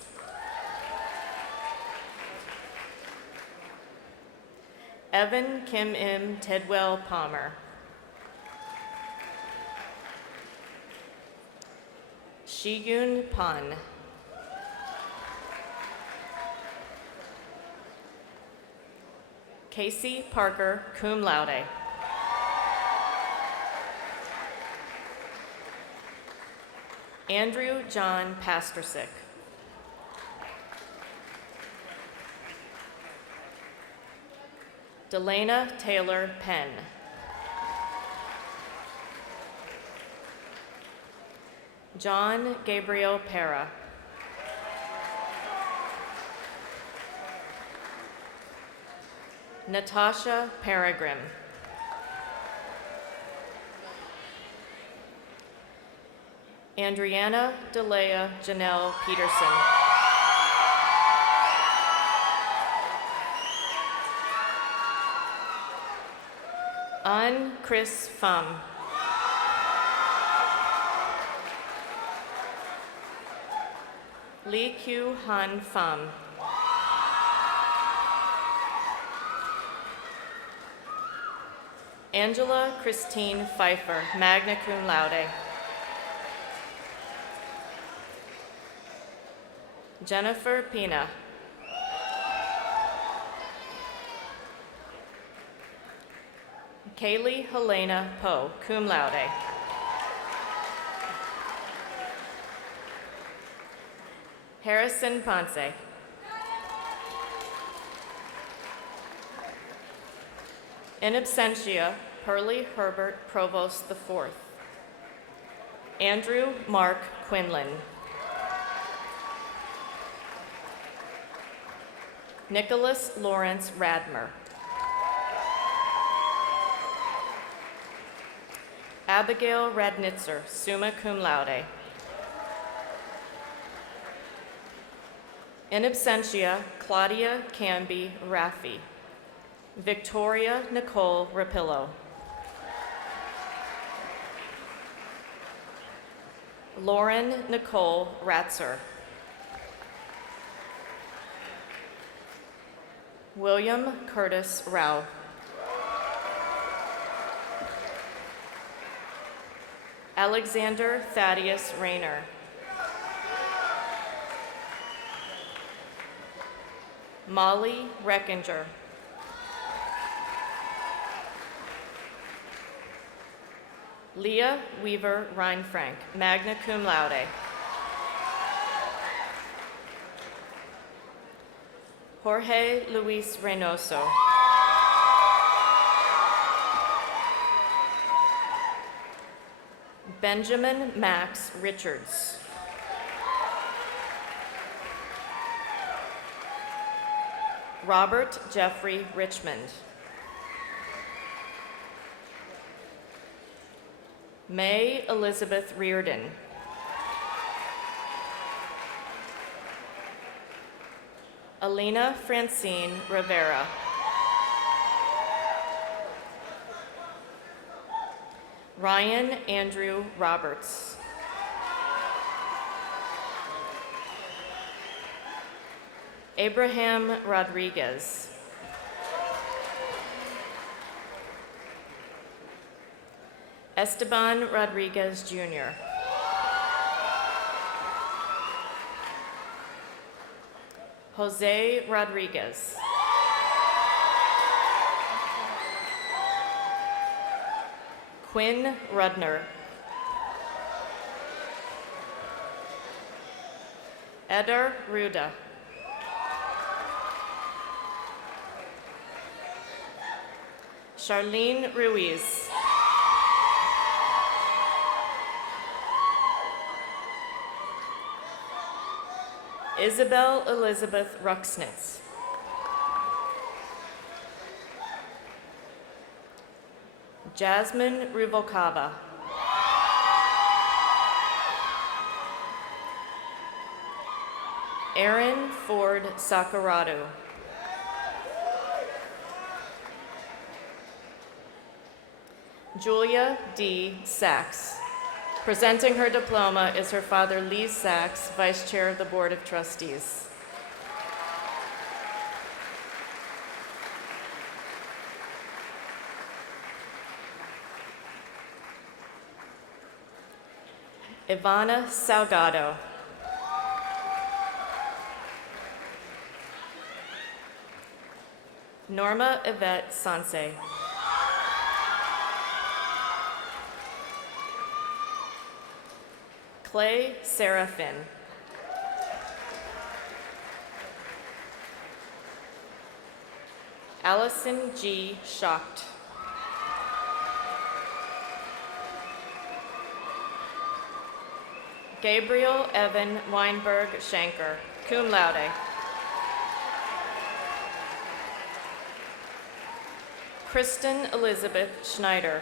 Evan Kim Im Tedwell Palmer. Shiyun Pan. Casey Parker, cum laude. Andrew John Pastersick. Delana Taylor Penn. John Gabriel Pera. Natasha Peregrine. Andriana Delea Janelle Peterson. An Chris Pham. Lee Q Han Pham. Angela Christine Pfeiffer, magna cum laude. Jennifer Pina. Kaylee Helena Poe, cum laude. Harrison Ponce. In absentia, Pearlie Herbert Provost IV. Andrew Mark Quinlan. Nicholas Lawrence Radmer. Abigail Radnitzer, summa cum laude. In absentia, Claudia Canby Raffi. Victoria Nicole Rapillo. Lauren Nicole Ratzer. William Curtis Rao. Alexander Thaddeus Rayner. Molly Reckinger. Leah Weaver Reinfrank, magna cum laude. Jorge Luis Reynoso. Benjamin Max Richards. Robert Jeffrey Richmond. May Elizabeth Reardon. Alina Francine Rivera. Ryan Andrew Roberts. Abraham Rodriguez. Esteban Rodriguez Jr. Jose Rodriguez. Quinn Rudner. Eder Ruda. Charlene Ruiz. Isabel Elizabeth Ruxnitz. Jasmine Ruvalcaba. Aaron Ford Sakurado. Julia D. Sachs. Presenting her diploma is her father, Lee Sachs, Vice Chair of the Board of Trustees. Ivana Salgado. Norma Yvette Sanse. Clay Sarah Finn. Allison G. Schacht. Gabriel Evan Weinberg Shanker, cum laude. Kristen Elizabeth Schneider.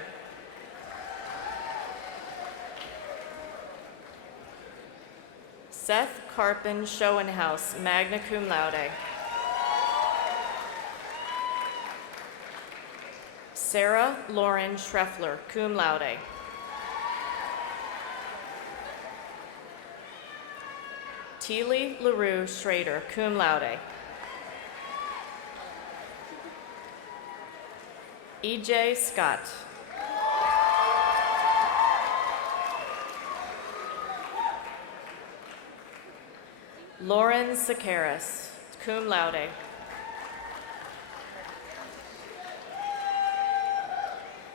Seth Carpin Schoenhaus, magna cum laude. Sarah Lauren Schreffler, cum laude. Teely LaRue Schrader, cum laude. E.J. Scott. Lauren Sakaris, cum laude.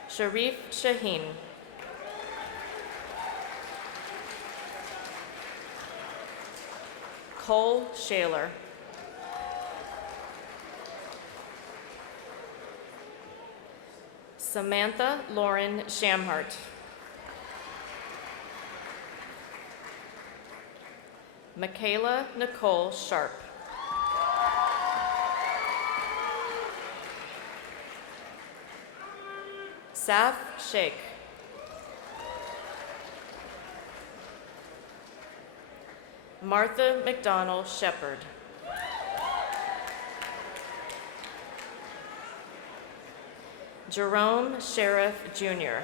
Sharif Shaheen. Cole Shaler. Samantha Lauren Shamhart. Michaela Nicole Sharp. Saf Sheikh. Martha McDonald Shepard. Jerome Sheriff Jr.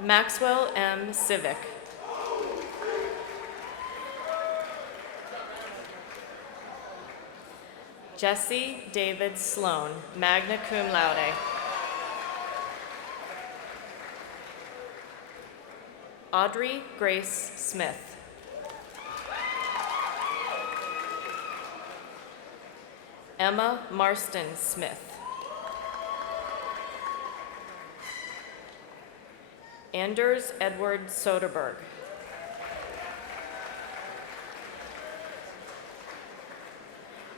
Maxwell M. Civic. Jesse David Sloan, magna cum laude. Audrey Grace Smith. Emma Marston Smith. Anders Edward Soderberg.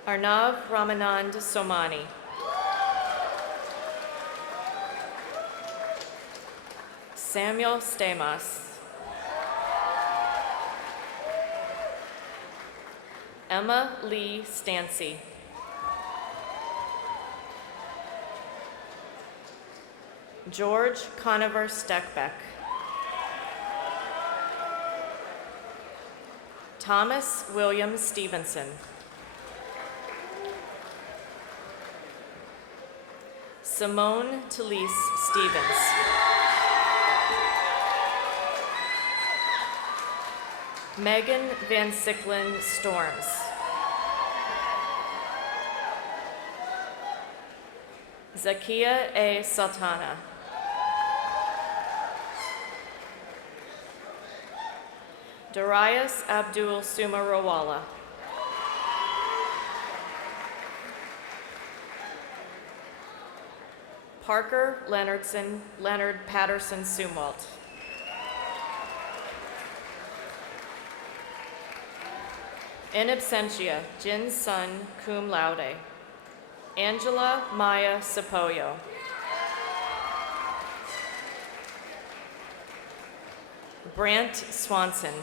Arnav Ramanand Somani. Samuel Stamos. Emma Lee Stancy. George Conover Steckbeck. Thomas William Stevenson. Simone Talise Stevens. Megan Van Sicklen Storms. Zakia A. Sultana. Darius Abdul Sumarawala. Parker Leonard Patterson Sumwalt. In absentia, Jin Sun, cum laude. Angela Maya Sapoyo. Brant Swanson.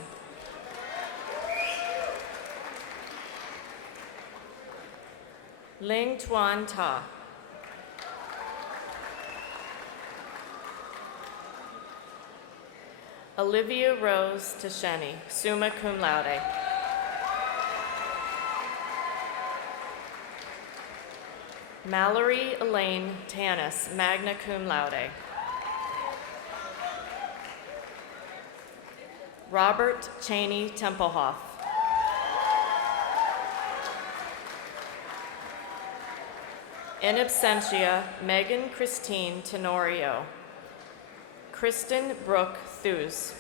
Ling Tuan Ta. Olivia Rose Tasheni, summa cum laude. Mallory Elaine Tanis, magna cum laude. Robert Cheney Templehoff. In absentia, Megan Christine Tenorio. Kristen Brooke Thews.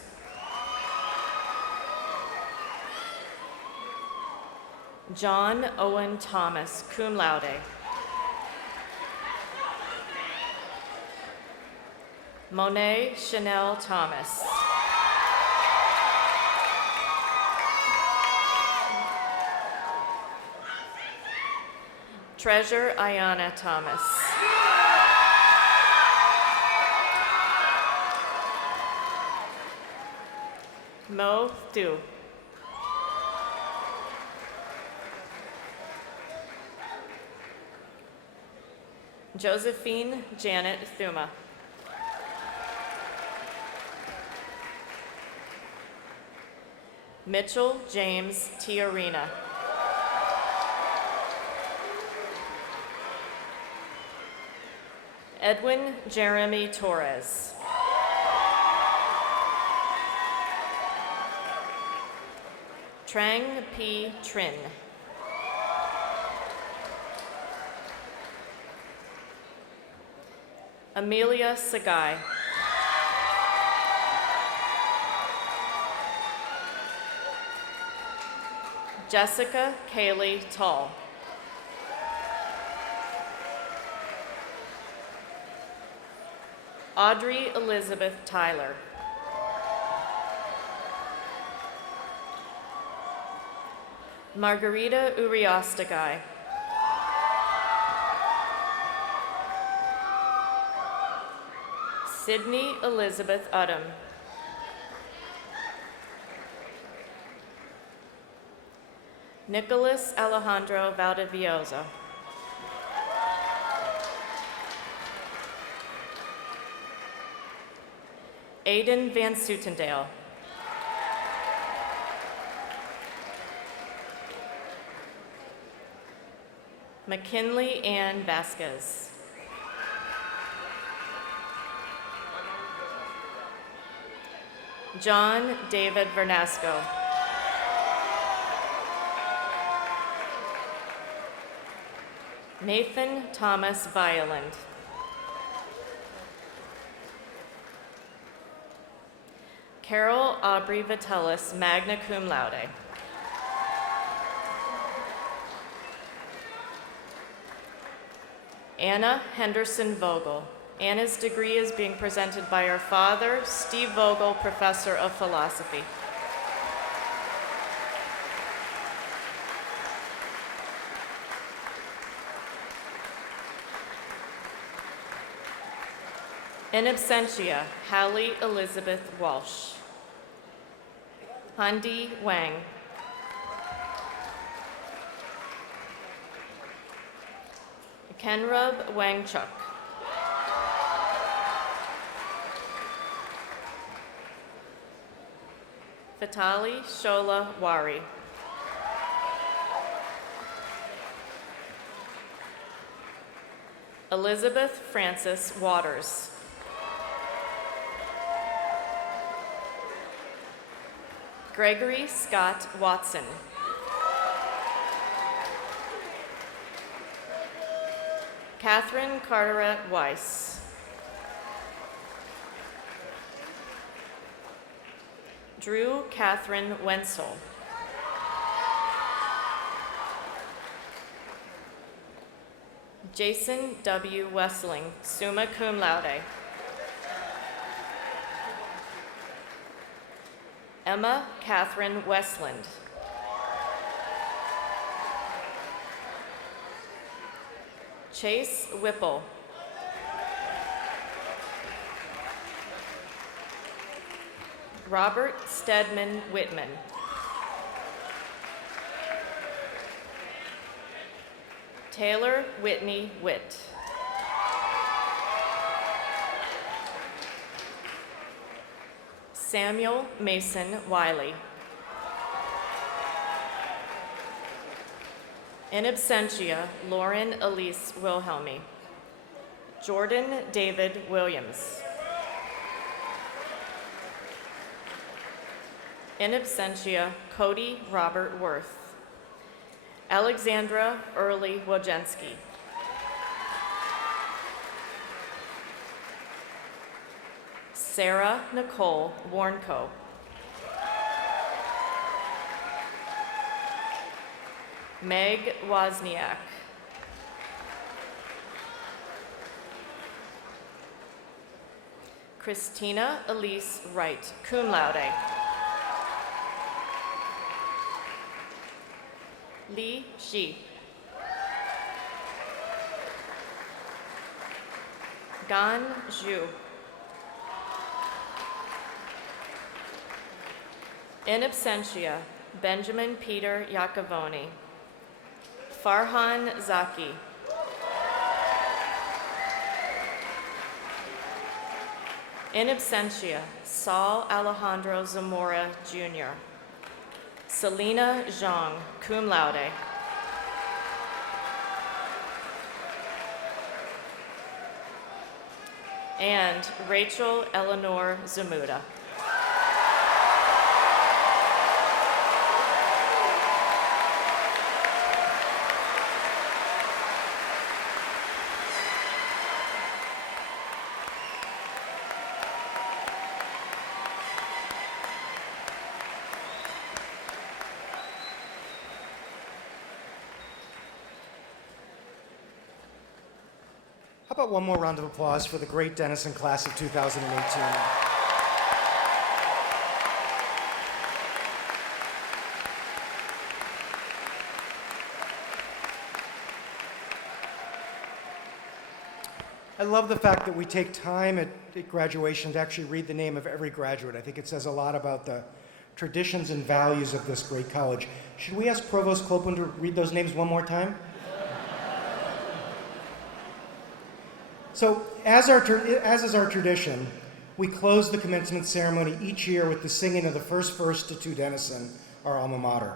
John Owen Thomas, cum laude. Monet Chanel Thomas. Treasure Ayana Thomas. Mo Thu. Josephine Janet Thuma. Mitchell James Tiarina. Edwin Jeremy Torres. Trang P. Trin. Amelia Sagai. Jessica Kaylee Tall. Audrey Elizabeth Tyler. Margarita Uriastagai. Sydney Elizabeth Udom. Nicholas Alejandro Valdivioso. Aidan Van Sutendale. McKinley Ann Vasquez. John David Vernasco. Nathan Thomas Violand. Carol Aubrey Vitellis, magna cum laude. Anna Henderson Vogel. Anna's degree is being presented by her father, Steve Vogel, professor of philosophy. In absentia, Hallie Elizabeth Walsh. Hundi Wang. Kenrub Wangchuk. Vitali Shola Wari. Elizabeth Frances Waters. Gregory Scott Watson. Catherine Carteret Weiss. Drew Catherine Wenzel. Jason W. Wessling, summa cum laude. Emma Catherine Westland. Chase Whipple. Robert Stedman Whitman. Taylor Whitney Witt. Samuel Mason Wiley. In absentia, Lauren Elise Wilhelmi. Jordan David Williams. In absentia, Cody Robert Worth. Alexandra Early Wojensky. Sarah Nicole Warnko. Meg Wozniak. Christina Elise Wright, cum laude. Li Shi. Gan Zhu. In absentia, Benjamin Peter Iacovoni. Farhan Zaki. In absentia, Saul Alejandro Zamora Jr. Selena Zhang, cum laude. And Rachel Eleanor Zamuda. How about one more round of applause for the great Denison class of 2018? I love the fact that we take time at graduation to actually read the name of every graduate. I think it says a lot about the traditions and values of this great college. Should we ask Provost Copeland to read those names one more time? So, as is our tradition, we close the commencement ceremony each year with the singing of the first verse to Denison, our alma mater.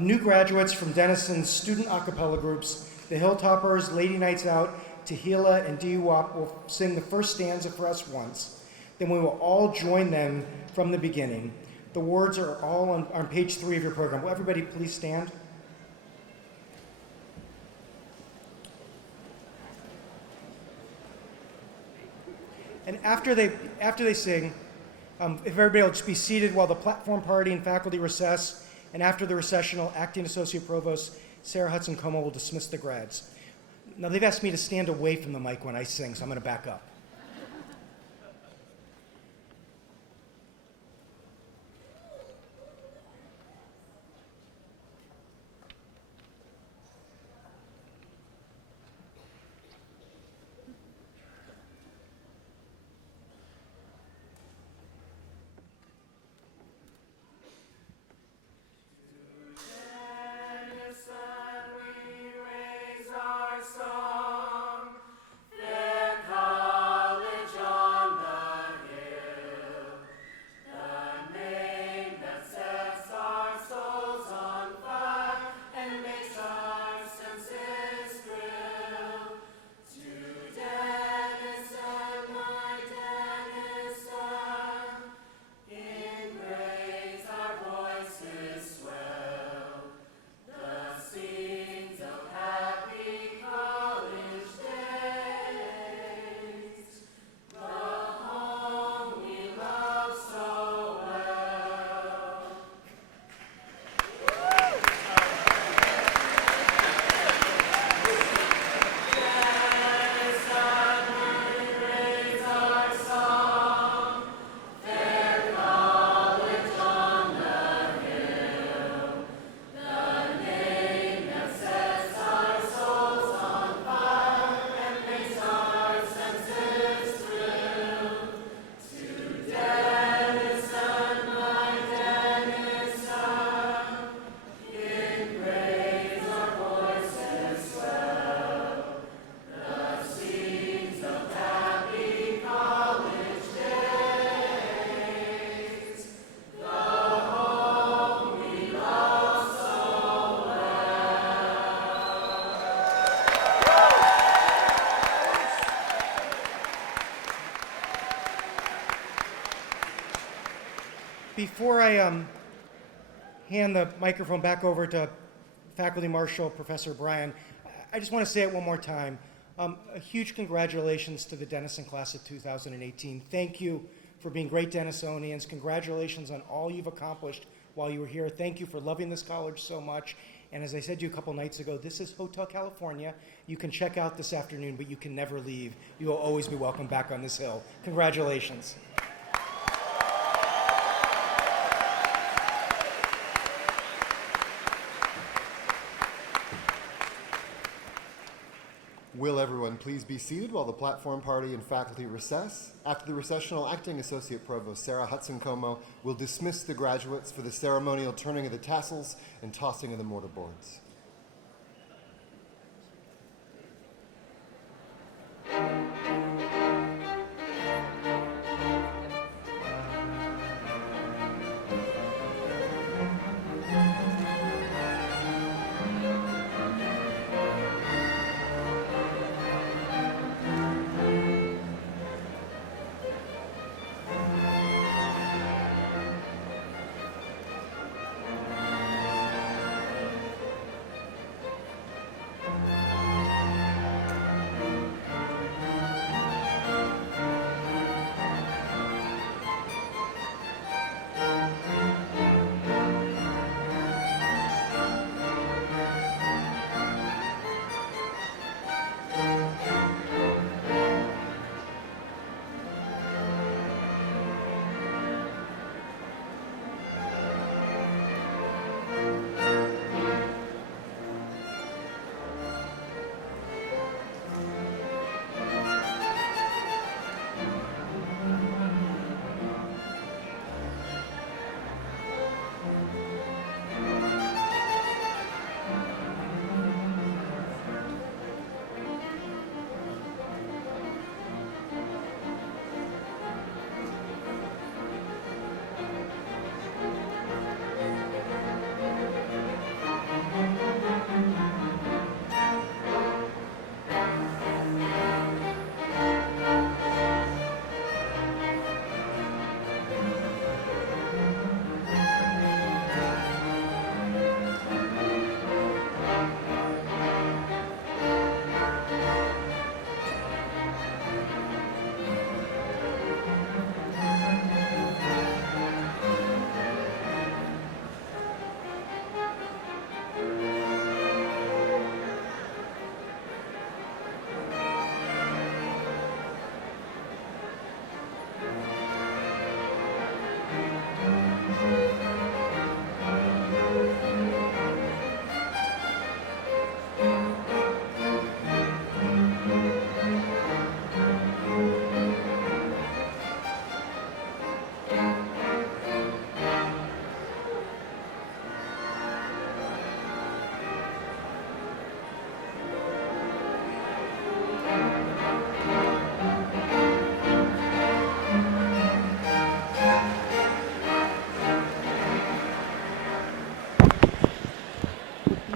New graduates from Denison's student a cappella groups, the Hilltoppers, Lady Nights Out, Tehillah, and Dee-Wop will sing the first stanza for us once. Then we will all join them from the beginning. The words are all on page 3 of your program. Will everybody please stand? And after they sing, if everybody will just be seated while the platform party and faculty recess, and after the recessional, Acting Associate Provost Sarah Hudson-Como will dismiss the grads. Now, they've asked me to stand away from the mic when I sing, so I'm going to back up. We raise our song, fair before I hand the microphone back over to Faculty Marshal Professor Bryan, I just want to say it one more time. A huge congratulations to the Denison class of 2018. Thank you for being great Denisonians. Congratulations on all you've accomplished while you were here. Thank you for loving this college so much. And as I said to you a couple nights ago, this is Hotel California. You can check out this afternoon, but you can never leave. You will always be welcome back on this hill. Congratulations. Will everyone please be seated while the platform party and faculty recess? After the recessional, Acting Associate Provost Sarah Hudson-Como will dismiss the graduates for the ceremonial turning of the tassels and tossing of the mortarboards.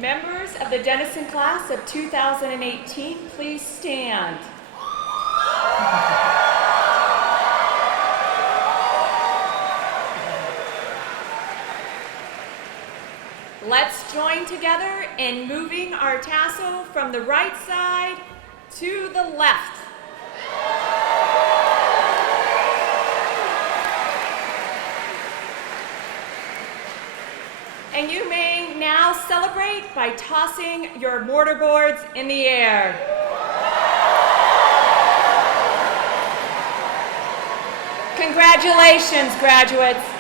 Members of the Denison class of 2018, please stand. Let's join together in moving our tassel from the right side to the left. And you may now celebrate by tossing your mortarboards in the air. Congratulations, graduates.